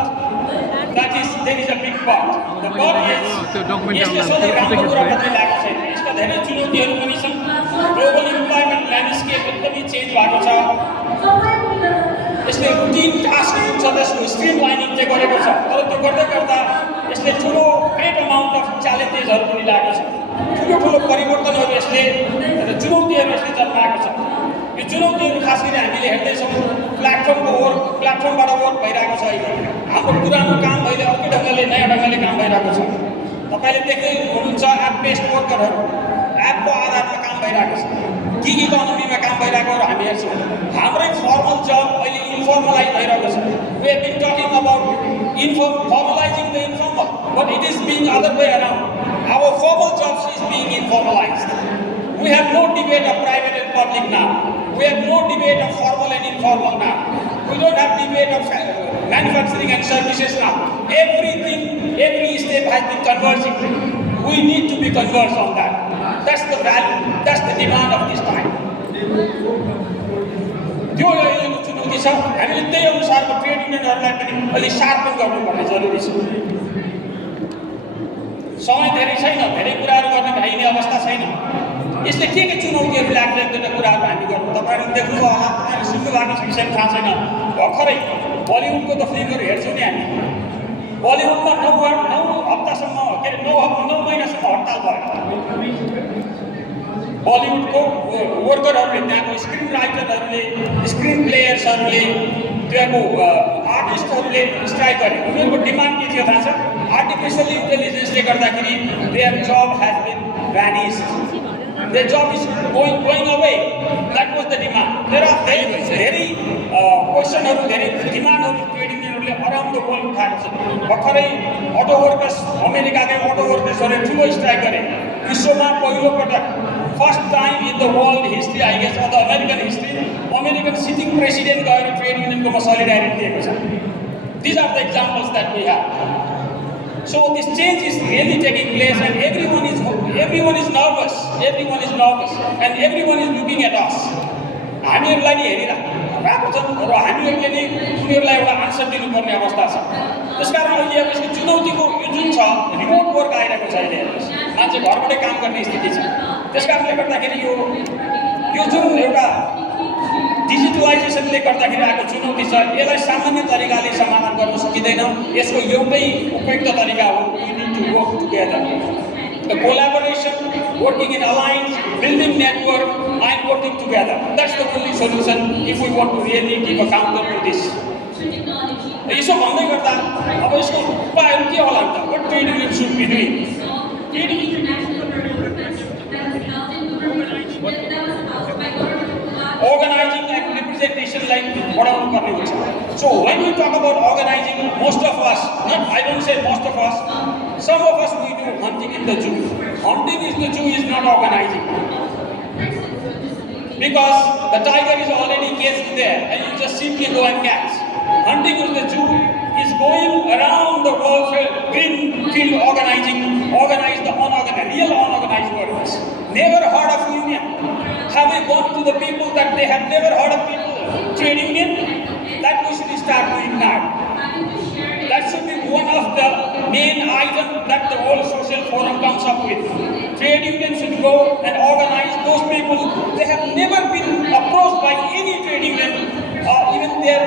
there is a big but. The but is यसले सधैँ राम्रो कुरा मात्रै ल्याएको छैन। यसका धेरै चुनौतीहरू पनि छन्। ग्लोबल इम्प्लोइमेन्ट ल्यान्डस्केप एकदमै चेन्ज भएको छ। यसले रुटिन टास्क हुन्छ त्यसको स्ट्रिमलाइनिङ चाहिँ गरेको छ, तर त्यो गर्दै गर्दा यसले ठुलो ग्रेट अमाउन्ट अफ च्यालेन्जेसहरू पनि ल्याएको छ। ठुलो परिवर्तनहरू यसले चुनौतीहरू यसले जन्माएको छ। यो चुनौतीहरू खास गरी हामीले हेर्दैछौँ प्लेटफर्मबाट वर्क भइरहेको छ। अहिले हाम्रो पुरानो काम अहिले अर्कै ढङ्गले नयाँ ढङ्गले काम भइरहेको छ। तपाईँले देख्दै हुनुहुन्छ एप बेस्ड वर्करहरू, एपको आधारमा काम भइरहेको छ। गिग इकोनोमीमा काम भइरहेकोहरू हामी हेर्छौँ। हाम्रै फर्मल जब अहिले इन्फर्मलाइज भइरहेको छ। We have been talking about formalizing the informal, but it is being other way around. Our formal jobs is being informalized. We have no debate of private and public now. We have no debate of formal and informal now. We don't have debate of manufacturing and services now. Everything, every step has been converging. We need to be converged on that. That's the value, that's the demand of this time. त्यो अहिलेको चुनौती छ हामीले त्यही अनुसारको trade युनियनहरूलाई पनि अलि sharpen गर्नुपर्ने जरुरी छ समय धेरै छैन धेरै कुराहरू गर्न भ्याइने अवस्था छैन यसले के चुनौतीहरू ल्याएको एक दुईवटा कुराहरू हामी गर्छौँ तपाईहरुले देख्नुभयो होला तपाईहरुले सुन्नु भएको छ कि थाहा छैन भर्खरै बलिउडको त फिल्महरू हेर्छौँ नि हामी बलिउडमा 9 हप्तासम्म के अरे 9 महिनासम्म हडताल भयो बलिउडको वर्करहरूले त्यहाँको स्क्रिन राइटरहरूले स्क्रिन प्लेयर्सहरूले त्यहाँको आर्टिस्टहरूले स्ट्राइक गरे उनीहरूको डिमान्ड के थियो थाहा छ आर्टिफिशियल इन्टेलिजेन्सले गर्दाखेरि there job has been vanished their job is going away. That was the demand. There are very questionहरू धेरै डिमान्डहरू ट्रेड युनियनहरूले अराउन्ड द वर्ल्ड उठाएको छ भर्खरै अटो वर्कर्स अमेरिकाकै अटो वर्कर्सहरूले ठुलो स्ट्राइक गरे विश्वमा पहिलो पटक first time in the world history I guess of the American history American sitting president गएर ट्रेड युनियनकोमा सोलिडारिटी दिएको छ these are the examples that we have So this change is really taking place, and everyone is nervous. Everyone is nervous, and everyone is looking at us. हामीहरूलाई नि हेरिरहेको छन् र हामीहरूले नि उनीहरूलाई एउटा आन्सर दिनुपर्ने अवस्था छ त्यसकारण अहिले अब यसको चुनौतीको यो जुन छ रिमोट वर्क आइरहेको छ अहिले मान्छे घरबाटै काम गर्ने स्थिति छ त्यसकारणले गर्दाखेरि यो जुन एउटा डिजिटलाइजेसनले गर्दाखेरि आएको चुनौती छ यसलाई सामान्य तरिकाले समाधान गर्न सकिँदैन यसको एउटै उपयुक्त तरिका हो we need to work together the collaboration working in alliance building network and working together that's the only solution if we want to really give a counter to this यसो भन्दै गर्दा अब यसको उपायहरू के होला त what trade union should be doing organizing and representation like whatever पर्ने हुन्छ so when we talk about organizing most of us not I don't say most of us some of us we do hunting in the zoo hunting is the zoo is not organizing because the tiger is already caged there and you just simply go and catch hunting in the zoo is going around the world greenfield organize the unorganized real unorganized workers never heard of union have we gone to the people that they have never heard of people trade union that we should start doing now that should be one of the main items that the World Social Forum comes up with trade union should go and organize those people they have never been approached by any trade union or even their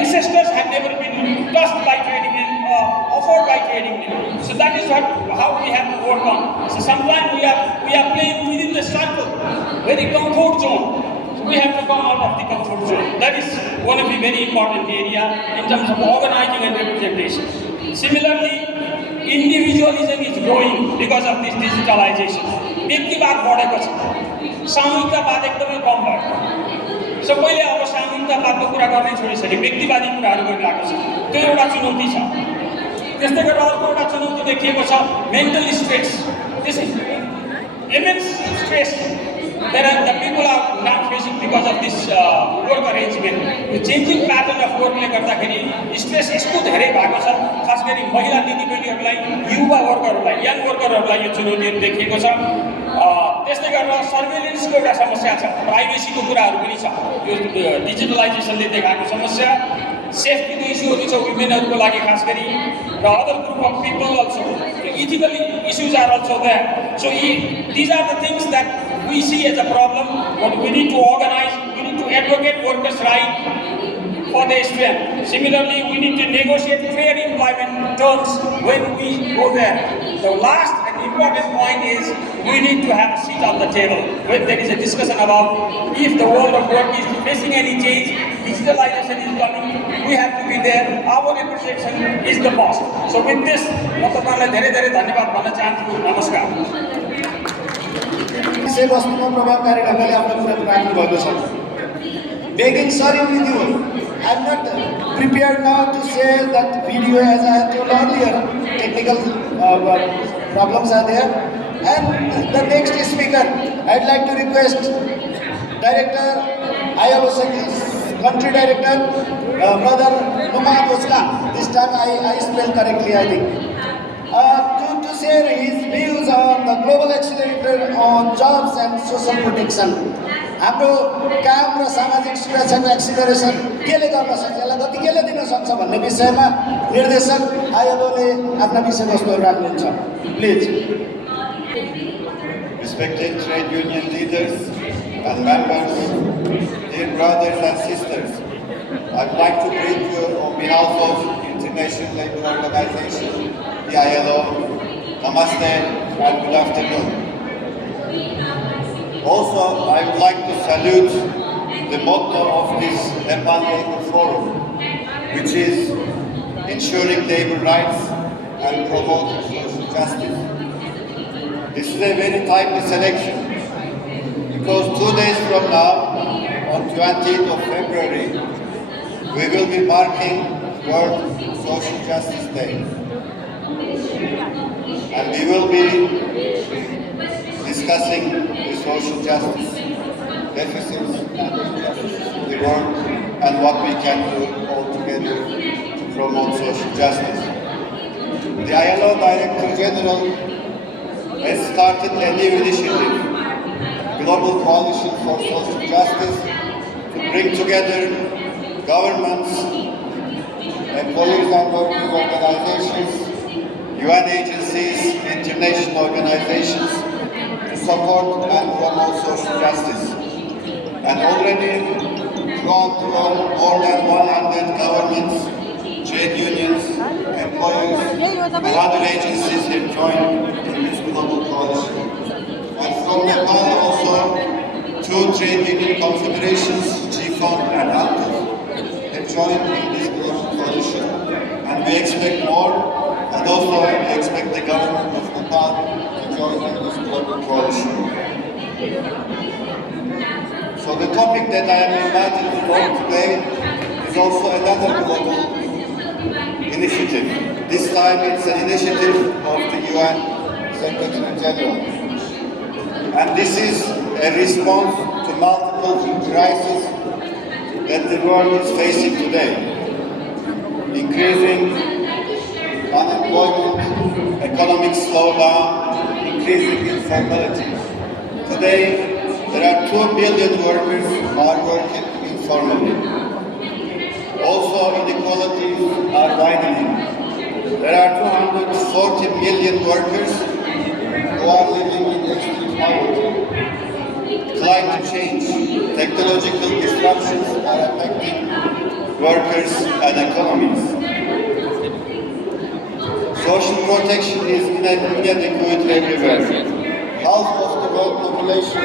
ancestors have never been touched by trade union or offered by trade union so that is how we have to work on so sometimes we are playing within the circle very comfort zone so we have to come out of the comfort zone that is one of the very important area in terms of organizing and representation similarly individualism is growing because of this digitalization व्यक्तिवाद बढेको छ सामूहिकतावाद एकदमै कम भयो सबैले अब सामूहिकतावादको कुरा गर्नै छोडिसके व्यक्तिवादी कुराहरू गरिरहेको छ त्यो एउटा चुनौती छ त्यस्तै गरेर अर्को एउटा चुनौती देखिएको छ mental stress this is immense stress that the people are now facing because of this work arrangement. The changing pattern of work ले गर्दाखेरि stress यस्तो धेरै भएको छ खास गरी महिला दिदीबहिनीहरूलाई युवा वर्गहरूलाई यङ वर्गहरूलाई यो चुनौतीहरू देखिएको छ त्यस्तै गरेर सर्भेलेन्सको एउटा समस्या छ प्राइभेसीको कुराहरू पनि छ यो डिजिटलाइजेसनले देखाएको समस्या सेफ्टीको इस्युहरू छ वुमेनहरूको लागि खास गरी र other group of people also ethical issues are also there so these are the things that we see as a problem but we need to organize we need to advocate workers' right for their strength similarly we need to negotiate fair employment terms when we go there the last and important point is we need to have a seat on the table when there is a discussion about if the world of work is facing any change digitalization is coming we have to be there our representation is the boss so with this म तपाईलाई धेरै धेरै धन्यवाद भन्न चाहन्छु नमस्कार विषय वस्तुमा प्रभावकारी ढङ्गले आफ्नो कुरा राख्नु भएको छ begging sorry with you I'm not prepared now to say that video as I have told earlier technical problems are there. And the next speaker, I'd like to request Director, ILO Country Director, Brother Numan Oskan. This time I spell correctly, I think. To share his views on the global accelerator on jobs and social protection. हाम्रो काम र सामाजिक सुरक्षाको acceleration केले गर्न सक्छ, यसलाई गति केले दिन सक्छ भन्ने विषयमा निर्देशक आइएलओले आफ्ना विषयवस्तुहरू राख्नुहुन्छ। Please. Respected trade union leaders and members, dear brothers and sisters, I'd like to greet you on behalf of International Labour Organization, the ILO, Namaste and good afternoon. Also, I would like to salute the motto of this Nepal Labour Forum, which is ensuring labour rights and promoting social justice. This is a very timely selection because 2 days from now, on 20th of February, we will be marking World Social Justice Day. And we will be discussing the social justice deficits and injustices in the world and what we can do all together to promote social justice. The ILO Director General has started a new initiative, Global Coalition for Social Justice, to bring together governments, employees and workers organizations, UN agencies, international organizations to support and promote social justice. And already throughout the world, more than 100 governments, trade unions, employers, and other agencies have joined in this global coalition. And from Nepal also, 2 trade union confederations, GFON and ANTO, have joined in this global coalition. And we expect more, and also we expect the government of Nepal to join in this global coalition. So the topic that I am invited to talk today is also another global initiative. This time it's an initiative of the UN Secretary General. And this is a response to multiple crises that the world is facing today. Increasing unemployment, economic slowdown, increasing informality. Today, there are 2 billion workers who are working informally. Also, inequalities are widening. There are 240 million workers who are living in extreme poverty. Climate change, technological disruptions are affecting workers and economies. Social protection is inadequate everywhere. Half of the world population,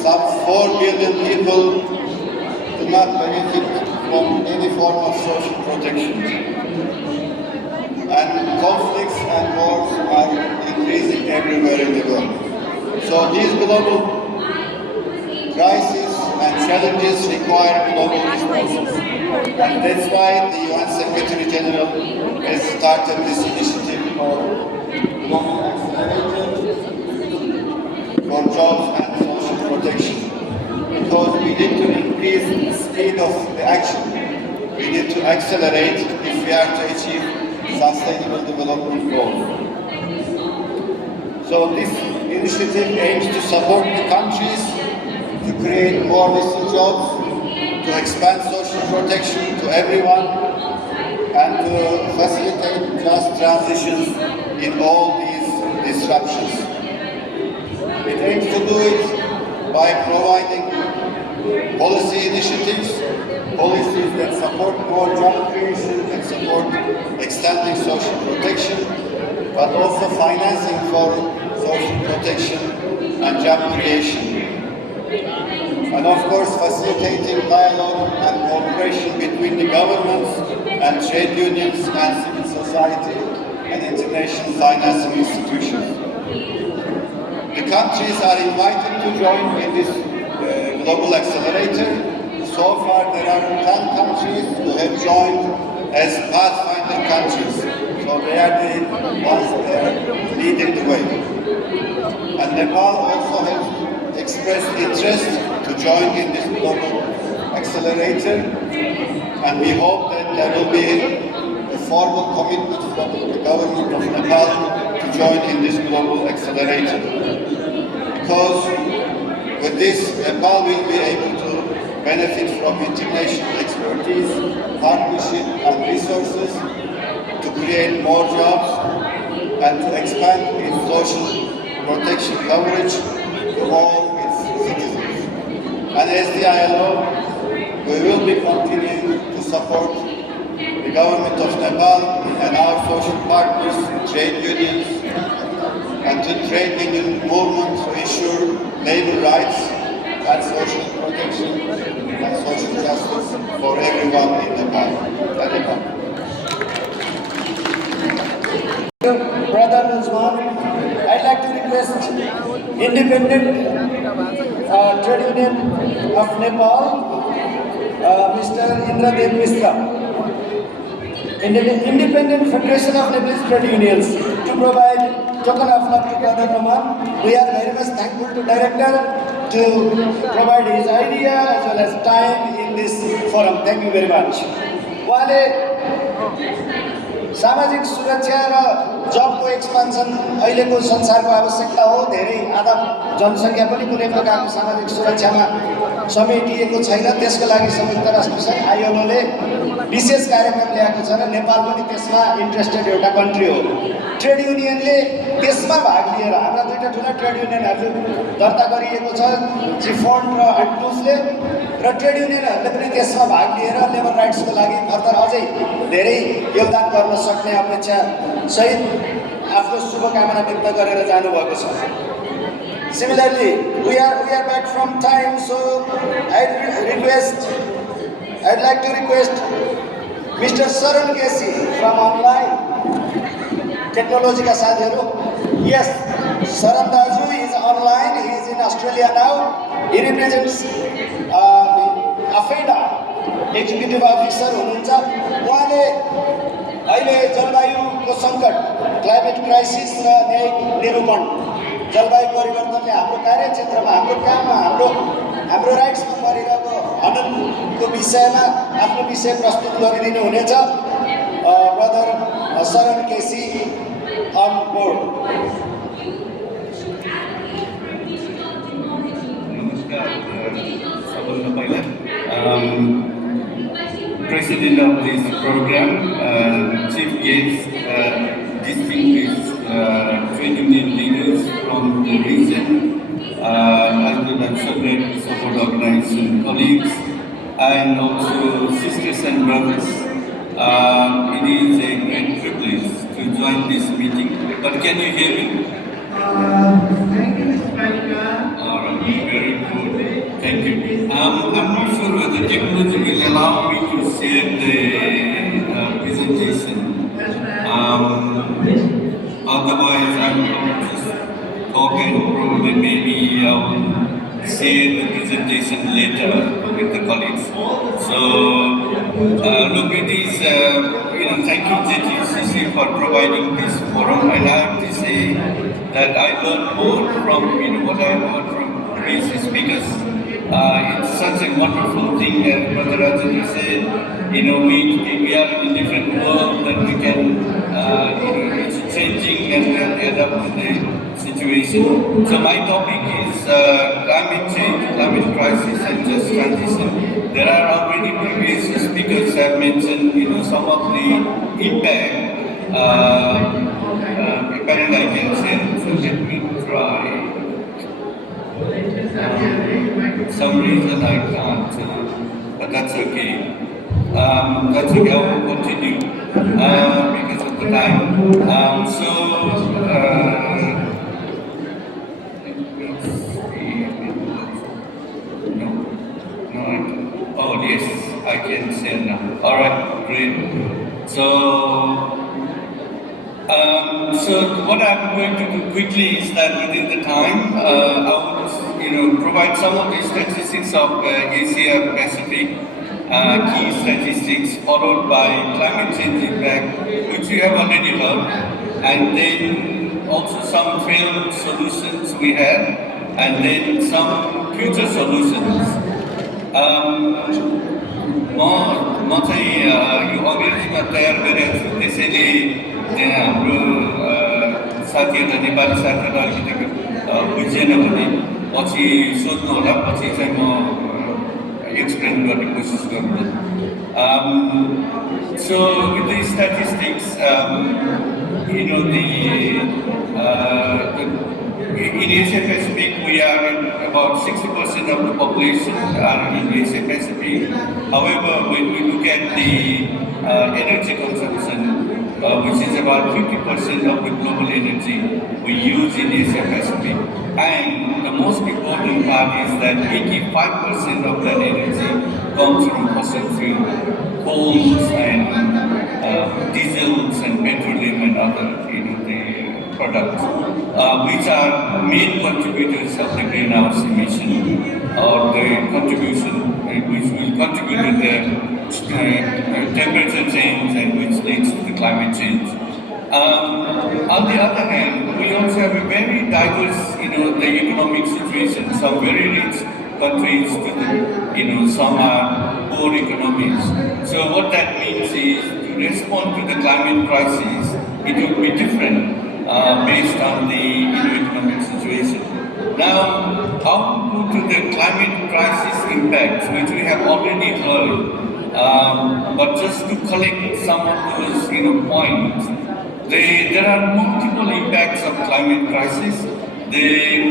some 4 billion people, do not benefit from any form of social protection. And conflicts and wars are increasing everywhere in the world. So these global crises and challenges require global responses. And that's why the UN Secretary General has started this initiative called Global Accelerator for Jobs and Social Protection. Because we need to increase the speed of the action. We need to accelerate if we are to achieve sustainable development goals. So this initiative aims to support the countries to create more decent jobs, to expand social protection to everyone, and to facilitate just transitions in all these disruptions. It aims to do it by providing policy initiatives, policies that support more job creation and support extending social protection, but also financing for social protection and job creation. And of course, facilitating dialogue and cooperation between the governments and trade unions and civil society and international financing institutions. The countries are invited to join in this global accelerator. So far, there are 10 countries who have joined as pathfinder countries. So So they are the ones that are leading the way. And Nepal also has expressed interest to join in this global accelerator. And we hope that there will be a formal commitment from the government of Nepal to join in this global accelerator. Because with this, Nepal will be able to benefit from international expertise, partnership and resources to create more jobs and to expand its social protection coverage to all its citizens. And as the ILO, we will be continuing to support the government of Nepal and our social partners, trade unions, and the trade union movement to ensure labor rights and social protection and social justice for everyone in Nepal. Brother Nuzman, I'd like to request Independent Trade Union of Nepal, Mr. Indradev Misra. Independent Federation of Nepalese Trade Unions to provide token of love to Brother Noman. We are very much thankful to Director to provide his idea as well as time in this forum. Thank you very much. सामाजिक सुरक्षा र जबको expansion अहिलेको संसारको आवश्यकता हो। धेरै आधा जनसङ्ख्या पनि कुनै प्रकारको सामाजिक सुरक्षामा समेटिएको छैन। त्यसको लागि संयुक्त राष्ट्र सङ्घ आईएलओले विशेष कार्यक्रम ल्याएको छ र नेपाल पनि त्यसमा इन्ट्रेस्टेड एउटा कन्ट्री हो। ट्रेड युनियनले त्यसमा भाग लिएर हाम्रा दुईटा ठुला ट्रेड युनियनहरू दर्ता गरिएको छ, जिफोन्ड र अड्डुफले, र ट्रेड युनियनहरूले पनि त्यसमा भाग लिएर लेबर राइट्सको लागि फर्दर अझै धेरै योगदान गर्न सक्ने अपेक्षा सहित आफ्नो शुभकामना व्यक्त गरेर जानुभएको छ। Similarly, we are back from time, so I'd like to request Mr. Saran Kesi from online technology ka साथीहरु. Yes, Saran Daju is online. He is in Australia now. He represents AFEDA executive officer हुनुहुन्छ। उहाँले अहिले जलवायुको सङ्कट, climate crisis र न्यायिक निरूपण, जलवायु परिवर्तनले हाम्रो कार्यक्षेत्रमा, हाम्रो काममा, हाम्रो राइट्समा परिरहेको हननको विषयमा आफ्नो विषय प्रस्तुत गरिदिनु हुनेछ। ब्रदर शरण केसी अन बोर्ड। नमस्कार सबभन्दा पहिला President of this program, Chief Guest, distinguished trade union leaders from the region, as well as support organization colleagues, and also sisters and brothers. It is a great privilege to join this meeting. But can you hear me? Thank you, Mr. Panika. All right, very good. Thank you. I'm not sure whether technology will allow me to share the presentation. Otherwise, I'm going to just talk and probably maybe share the presentation later with the colleagues. So, look, it is, thank you JTUCC for providing this forum. And I have to say that I learned more from, what I learned from previous speakers. It's such a wonderful thing, as Brother Rajendra said, we are in a different world that we can, it's changing and adapt to the situation. So my topic is climate change, climate crisis and just transition. There are already previous speakers have mentioned, some of the impact, apparently I can say, so let me try. For some reason I can't, but that's okay. That's okay, I will continue because of the time. Oh yes, I can say now. All right, great. So what I'm going to do quickly is that within the time, I would provide some of the statistics of Asia Pacific key statistics, followed by climate change impact, which we have already heard, and then also some failed solutions we have, and then some future solutions. म चाहिँ यो अङ्ग्रेजीमा तयार गरेको छु, त्यसैले त्यहाँ हाम्रो साथीहरूलाई, नेपाली साथीहरूलाई अलिकति बुझेन भने पछि सोध्नु होला, पछि चाहिँ म एक्सप्लेन गर्ने कोसिस गर्छु। So with the statistics, you know, in Asia Pacific, we are in about 60% of the population are in Asia Pacific. However, when we look at the energy consumption, which is about 50% of the global energy we use in Asia Pacific, and the most important part is that 85% of that energy comes from fossil fuel, coals and diesels and petroleum and other, you know, the products, which are main contributors of the greenhouse emission, or the contribution which will contribute to the temperature change and which leads to the climate change. On the other hand, we also have a very diverse, you know, the economic situation. Some very rich countries, you know, some are poor economies. So what that means is to respond to the climate crisis, it will be different based on the, you know, economic situation. Now, how to go to the climate crisis impacts, which we have already heard, but just to collect some of those, you know, points. There are multiple impacts of climate crisis.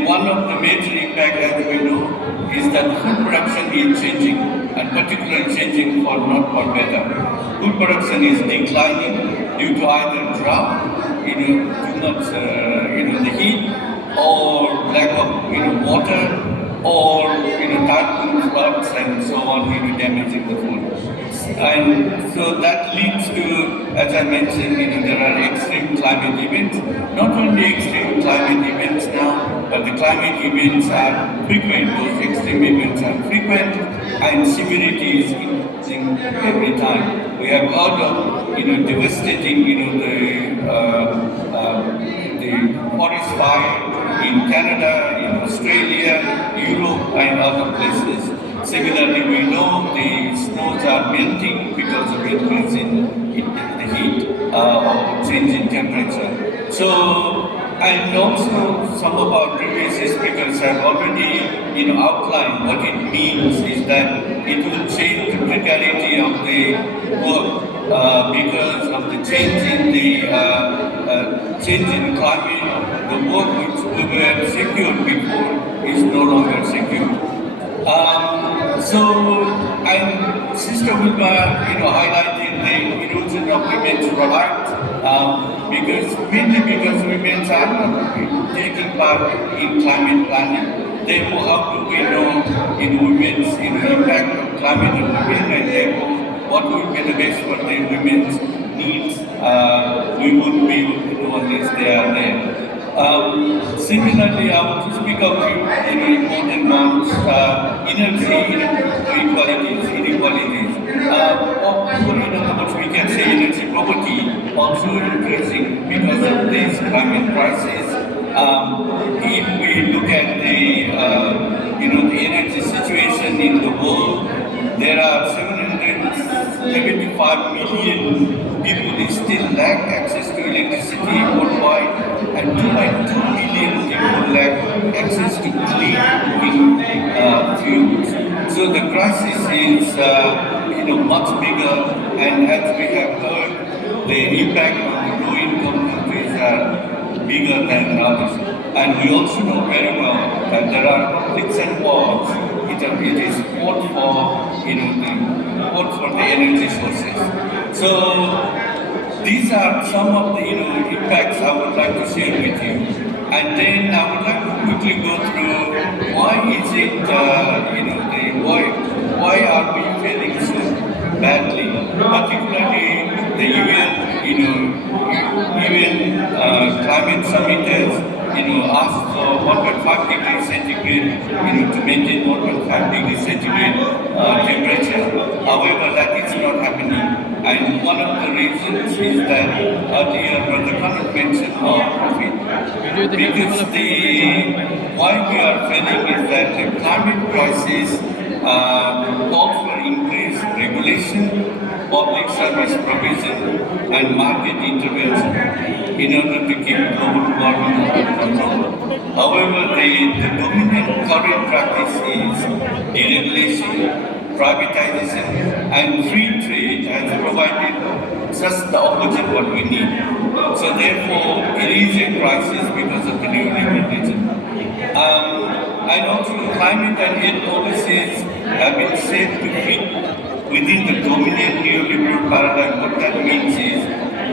One of the major impacts, as we know, is that food production is changing, and particularly changing for not for better. Food production is declining due to either drought, you know, too much, you know, the heat, or lack of, you know, water, or, you know, typhoon floods and so on, you know, damaging the food. And so that leads to, as I mentioned, you know, there are extreme climate events. Not only extreme climate events now, but the climate events are frequent. Those extreme events are frequent, and severity is increasing every time. We have heard of, you know, devastating, you know, the forest fire in Canada, in Australia, Europe, and other places. Similarly, we know the snows are melting because of increase in the heat or change in temperature. So, and also some of our previous speakers have already, you know, outlined what it means is that it will change the precarity of the work because of the change in the climate. The work which we were secure before is no longer secure. So, and Sister Wilma, you know, highlighted the erosion of women's rights, mainly because women are not taking part in climate planning. Therefore, how do we know in women's, you know, impact of climate on women, and therefore what will be the best for the women's needs? We wouldn't be able to know unless they are there. Similarly, I want to speak of few, you know, important ones. Energy inequalities. We can say energy poverty also increasing because of this climate crisis. If we look at the, you know, the energy situation in the world, there are 775 million people who still lack access to electricity worldwide, and 2.2 million people lack access to clean cooking fuels. So the crisis is, you know, much bigger, and as we have heard, the impact on the low-income countries are bigger than others. And we also know very well that there are conflicts and wars. It is fought for, you know, the energy sources. So these are some of the, you know, impacts I would like to share with you. And then I would like to quickly go through why is it, you know, why are we failing so badly? Particularly the UN, you know, UN climate summit has, you know, asked for 1.5 degrees centigrade to maintain 1.5 degrees centigrade temperature. However, that is not happening. And one of the reasons is that earlier Brother Khanat mentioned profit. Because why we are failing is that the climate crisis calls for increased regulation, public service provision, and market intervention in order to keep global warming under control. However, the dominant current practice is deregulation, privatization, and free trade has provided just the opposite what we need. So therefore, it is a crisis because of the neoliberalism. And also climate and health policies have been said to fit within the dominant neoliberal paradigm. What that means is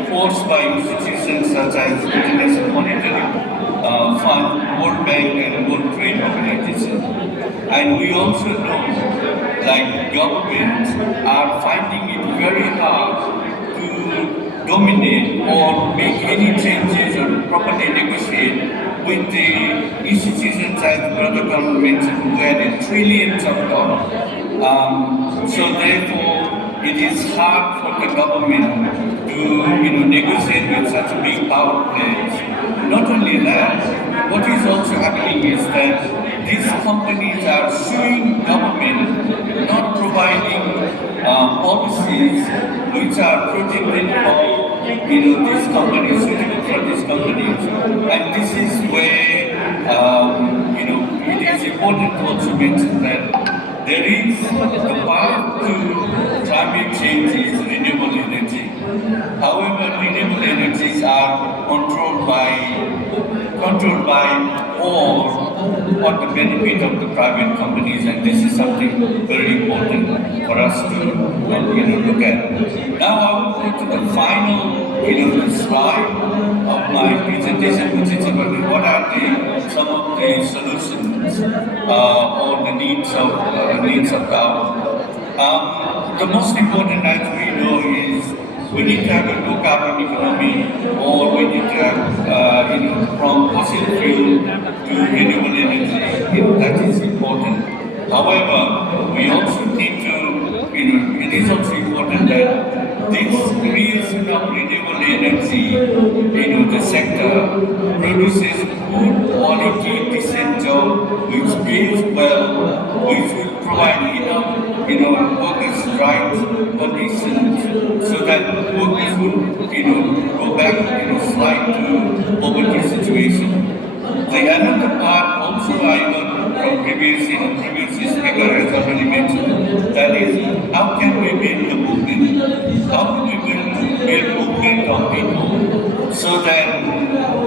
forced by institutions such as International Monetary Fund, World Bank, and World Trade Organization. And we also know, like governments are finding it very hard to dominate or make any changes or properly negotiate with the institutions as Brother Khan mentioned, who had trillions of dollars. So therefore, it is hard for the government to negotiate with such big power players. Not only that, what is also happening is that these companies are suing government, not providing policies which are protected for these companies, suitable for these companies. And this is where it is important to also mention that there is the path to climate change is renewable energy. However, renewable energies are controlled by or for the benefit of the private companies, and this is something very important for us to look at. Now I will go to the final slide of my presentation, which is about what are some of the solutions or the needs of power. The most important, as we know, is we need to have a low carbon economy, or we need to have from fossil fuel to renewable energy. That is important. However, we also need to, it is also important that this creation of renewable energy, the sector produces good quality, decent job, which pays well, which will provide enough, workers' rights conditions, so that workers will, go back, slide to poverty situation. The another part also I got from previous speaker has already mentioned, that is, how can we build the movement? How can we build movement of people so that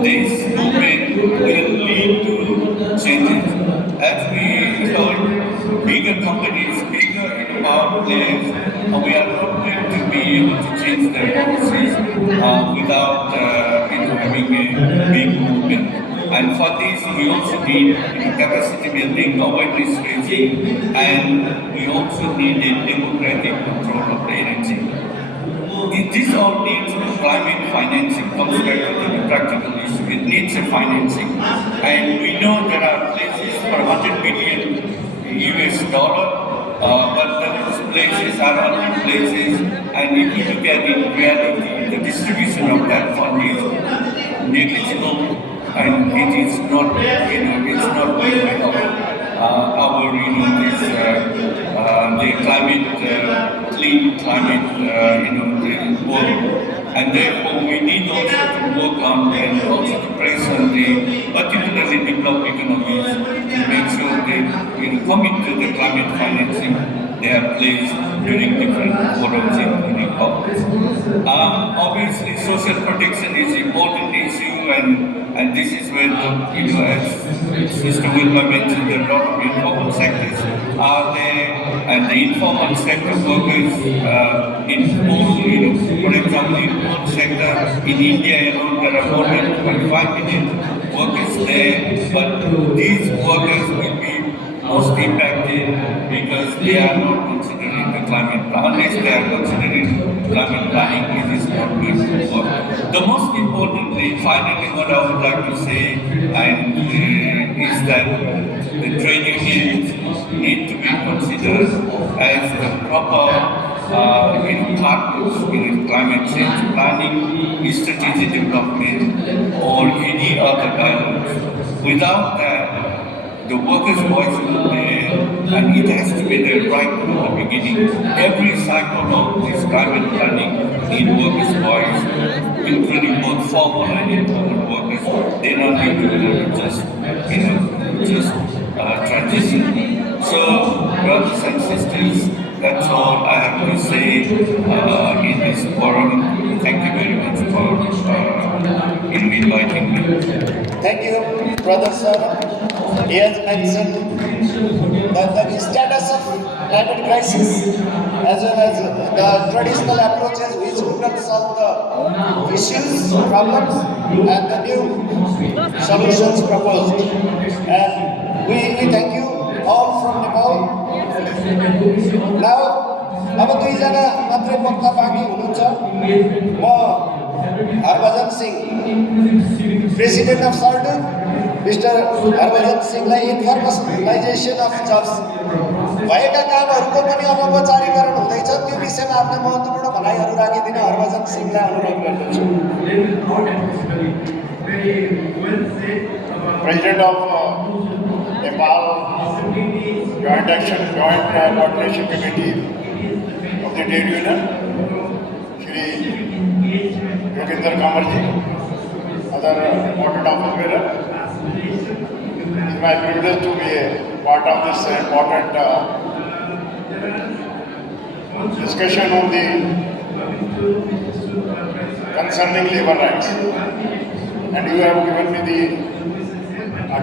this movement will lead to changes? As we heard, bigger companies, bigger power players, we are not going to be able to change their policies without having a big movement. And for this, we also need capacity building, awareness raising, and we also need a democratic control of the energy. This all needs climate financing, comes back to the practical issue. It needs a financing. And we know there are places for $100 billion US, but those places are unknown places, and if you look at in reality, the distribution of that fund is negligible, and it is not, it's not going to help our, the climate, clean climate, the world. And therefore, we need also to work on and also to press on the particularly developed economies to make sure they commit to the climate financing they are placed during different forums, including COP. Obviously, social protection is an important issue, and this is where, as Sister Wilma mentioned, a lot of informal sectors are there, and the informal sector workers in coal, for example, in coal sector, in India alone, there are more than 2.5 million workers there, but these workers will be most impacted because they are not considering the climate plan. Unless they are considering climate planning, it is not going to work. The most importantly, finally, what I would like to say is that the trade unions need to be considered as the proper partners in climate change planning, strategic development, or any other dialogues. Without that, the workers' voice will be there, and it has to be there right from the beginning. Every cycle of this climate planning needs workers' voice, including both formal and informal workers. They don't need to just transition. So, brothers and sisters, that's all I have to say in this forum. Thank you very much for inviting me. Thank you, brother sir. He has mentioned that the status of climate crisis as well as the traditional approaches which could not solve the issues, problems and the new solutions proposed. And we thank you all from Nepal. Now, अब दुईजना मात्रै वक्ता बाँकी हुनुहुन्छ म Harbhajan Singh president of SARTUC mister Harbhajan सिंहलाई informalisation of jobs भएका कामहरूको पनि अनौपचारिकरण हुँदैछ त्यो विषयमा आफ्ना महत्त्वपूर्ण भनाइहरू राखिदिन हरभजन सिंहलाई अनुरोध गर्दछु President of Nepal Joint Coordination Committee of the Trade Union, Shri Yogendra Kamarji, other important officers. It's my privilege to be a part of this important discussion on the concerning labor rights. And you have given me the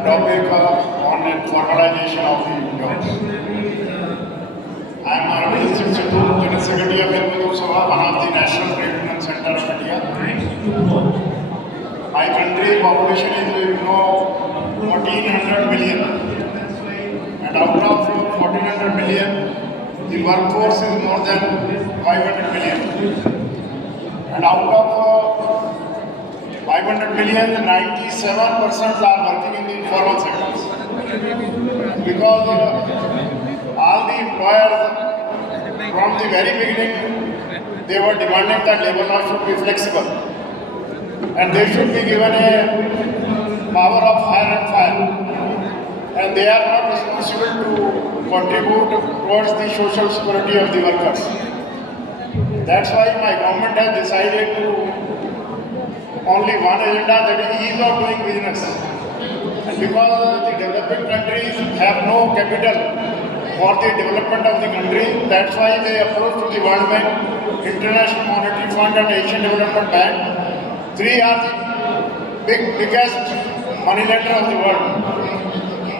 topic on formalization of the jobs. I am Arvind Singh, General Secretary of Hindu Sabha, one of the National Trade Union Center of India. My country population is, 1400 million. And out of 1400 million, the workforce is more than 500 million. And out of 500 million, 97% are working in the informal sectors. Because all the employers from the very beginning, they were demanding that labor law should be flexible. And they should be given a power of hire and fire. And they are not responsible to contribute towards the social security of the workers. That's why my government has decided to only one agenda, that is ease of doing business. And because the developing countries have no capital for the development of the country, that's why they approach to the World Bank, International Monetary Fund and Asian Development Bank. Three are the biggest money lender of the world.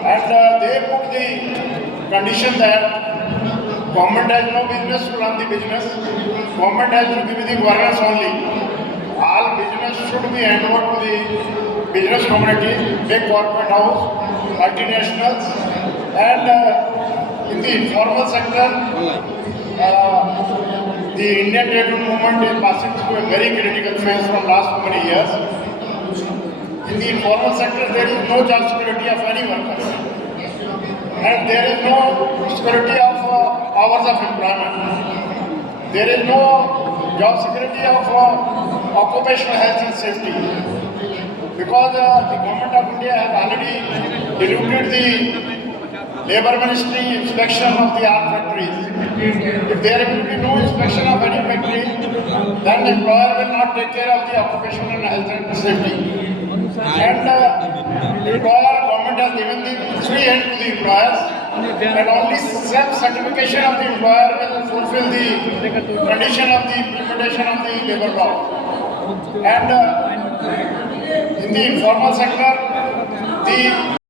And they put the condition that government has no business to run the business, government has to give the governance only. All business should be handed over to the business community, big corporate house, multinationals, and in the informal sector, the Indian trade union movement is passing through a very critical phase from last many years. In the informal sector, there is no job security of any workers, and there is no security of hours of employment. There is no job security of occupational health and safety, because the government of India has already diluted the labor ministry inspection of the armed factories. If there will be no inspection of any factory, then the employer will not take care of the occupational health and safety. And employer government has given the free hand to the employers, and only self-certification of the employer will fulfill the condition of the implementation of the labor law. And in the informal sector, the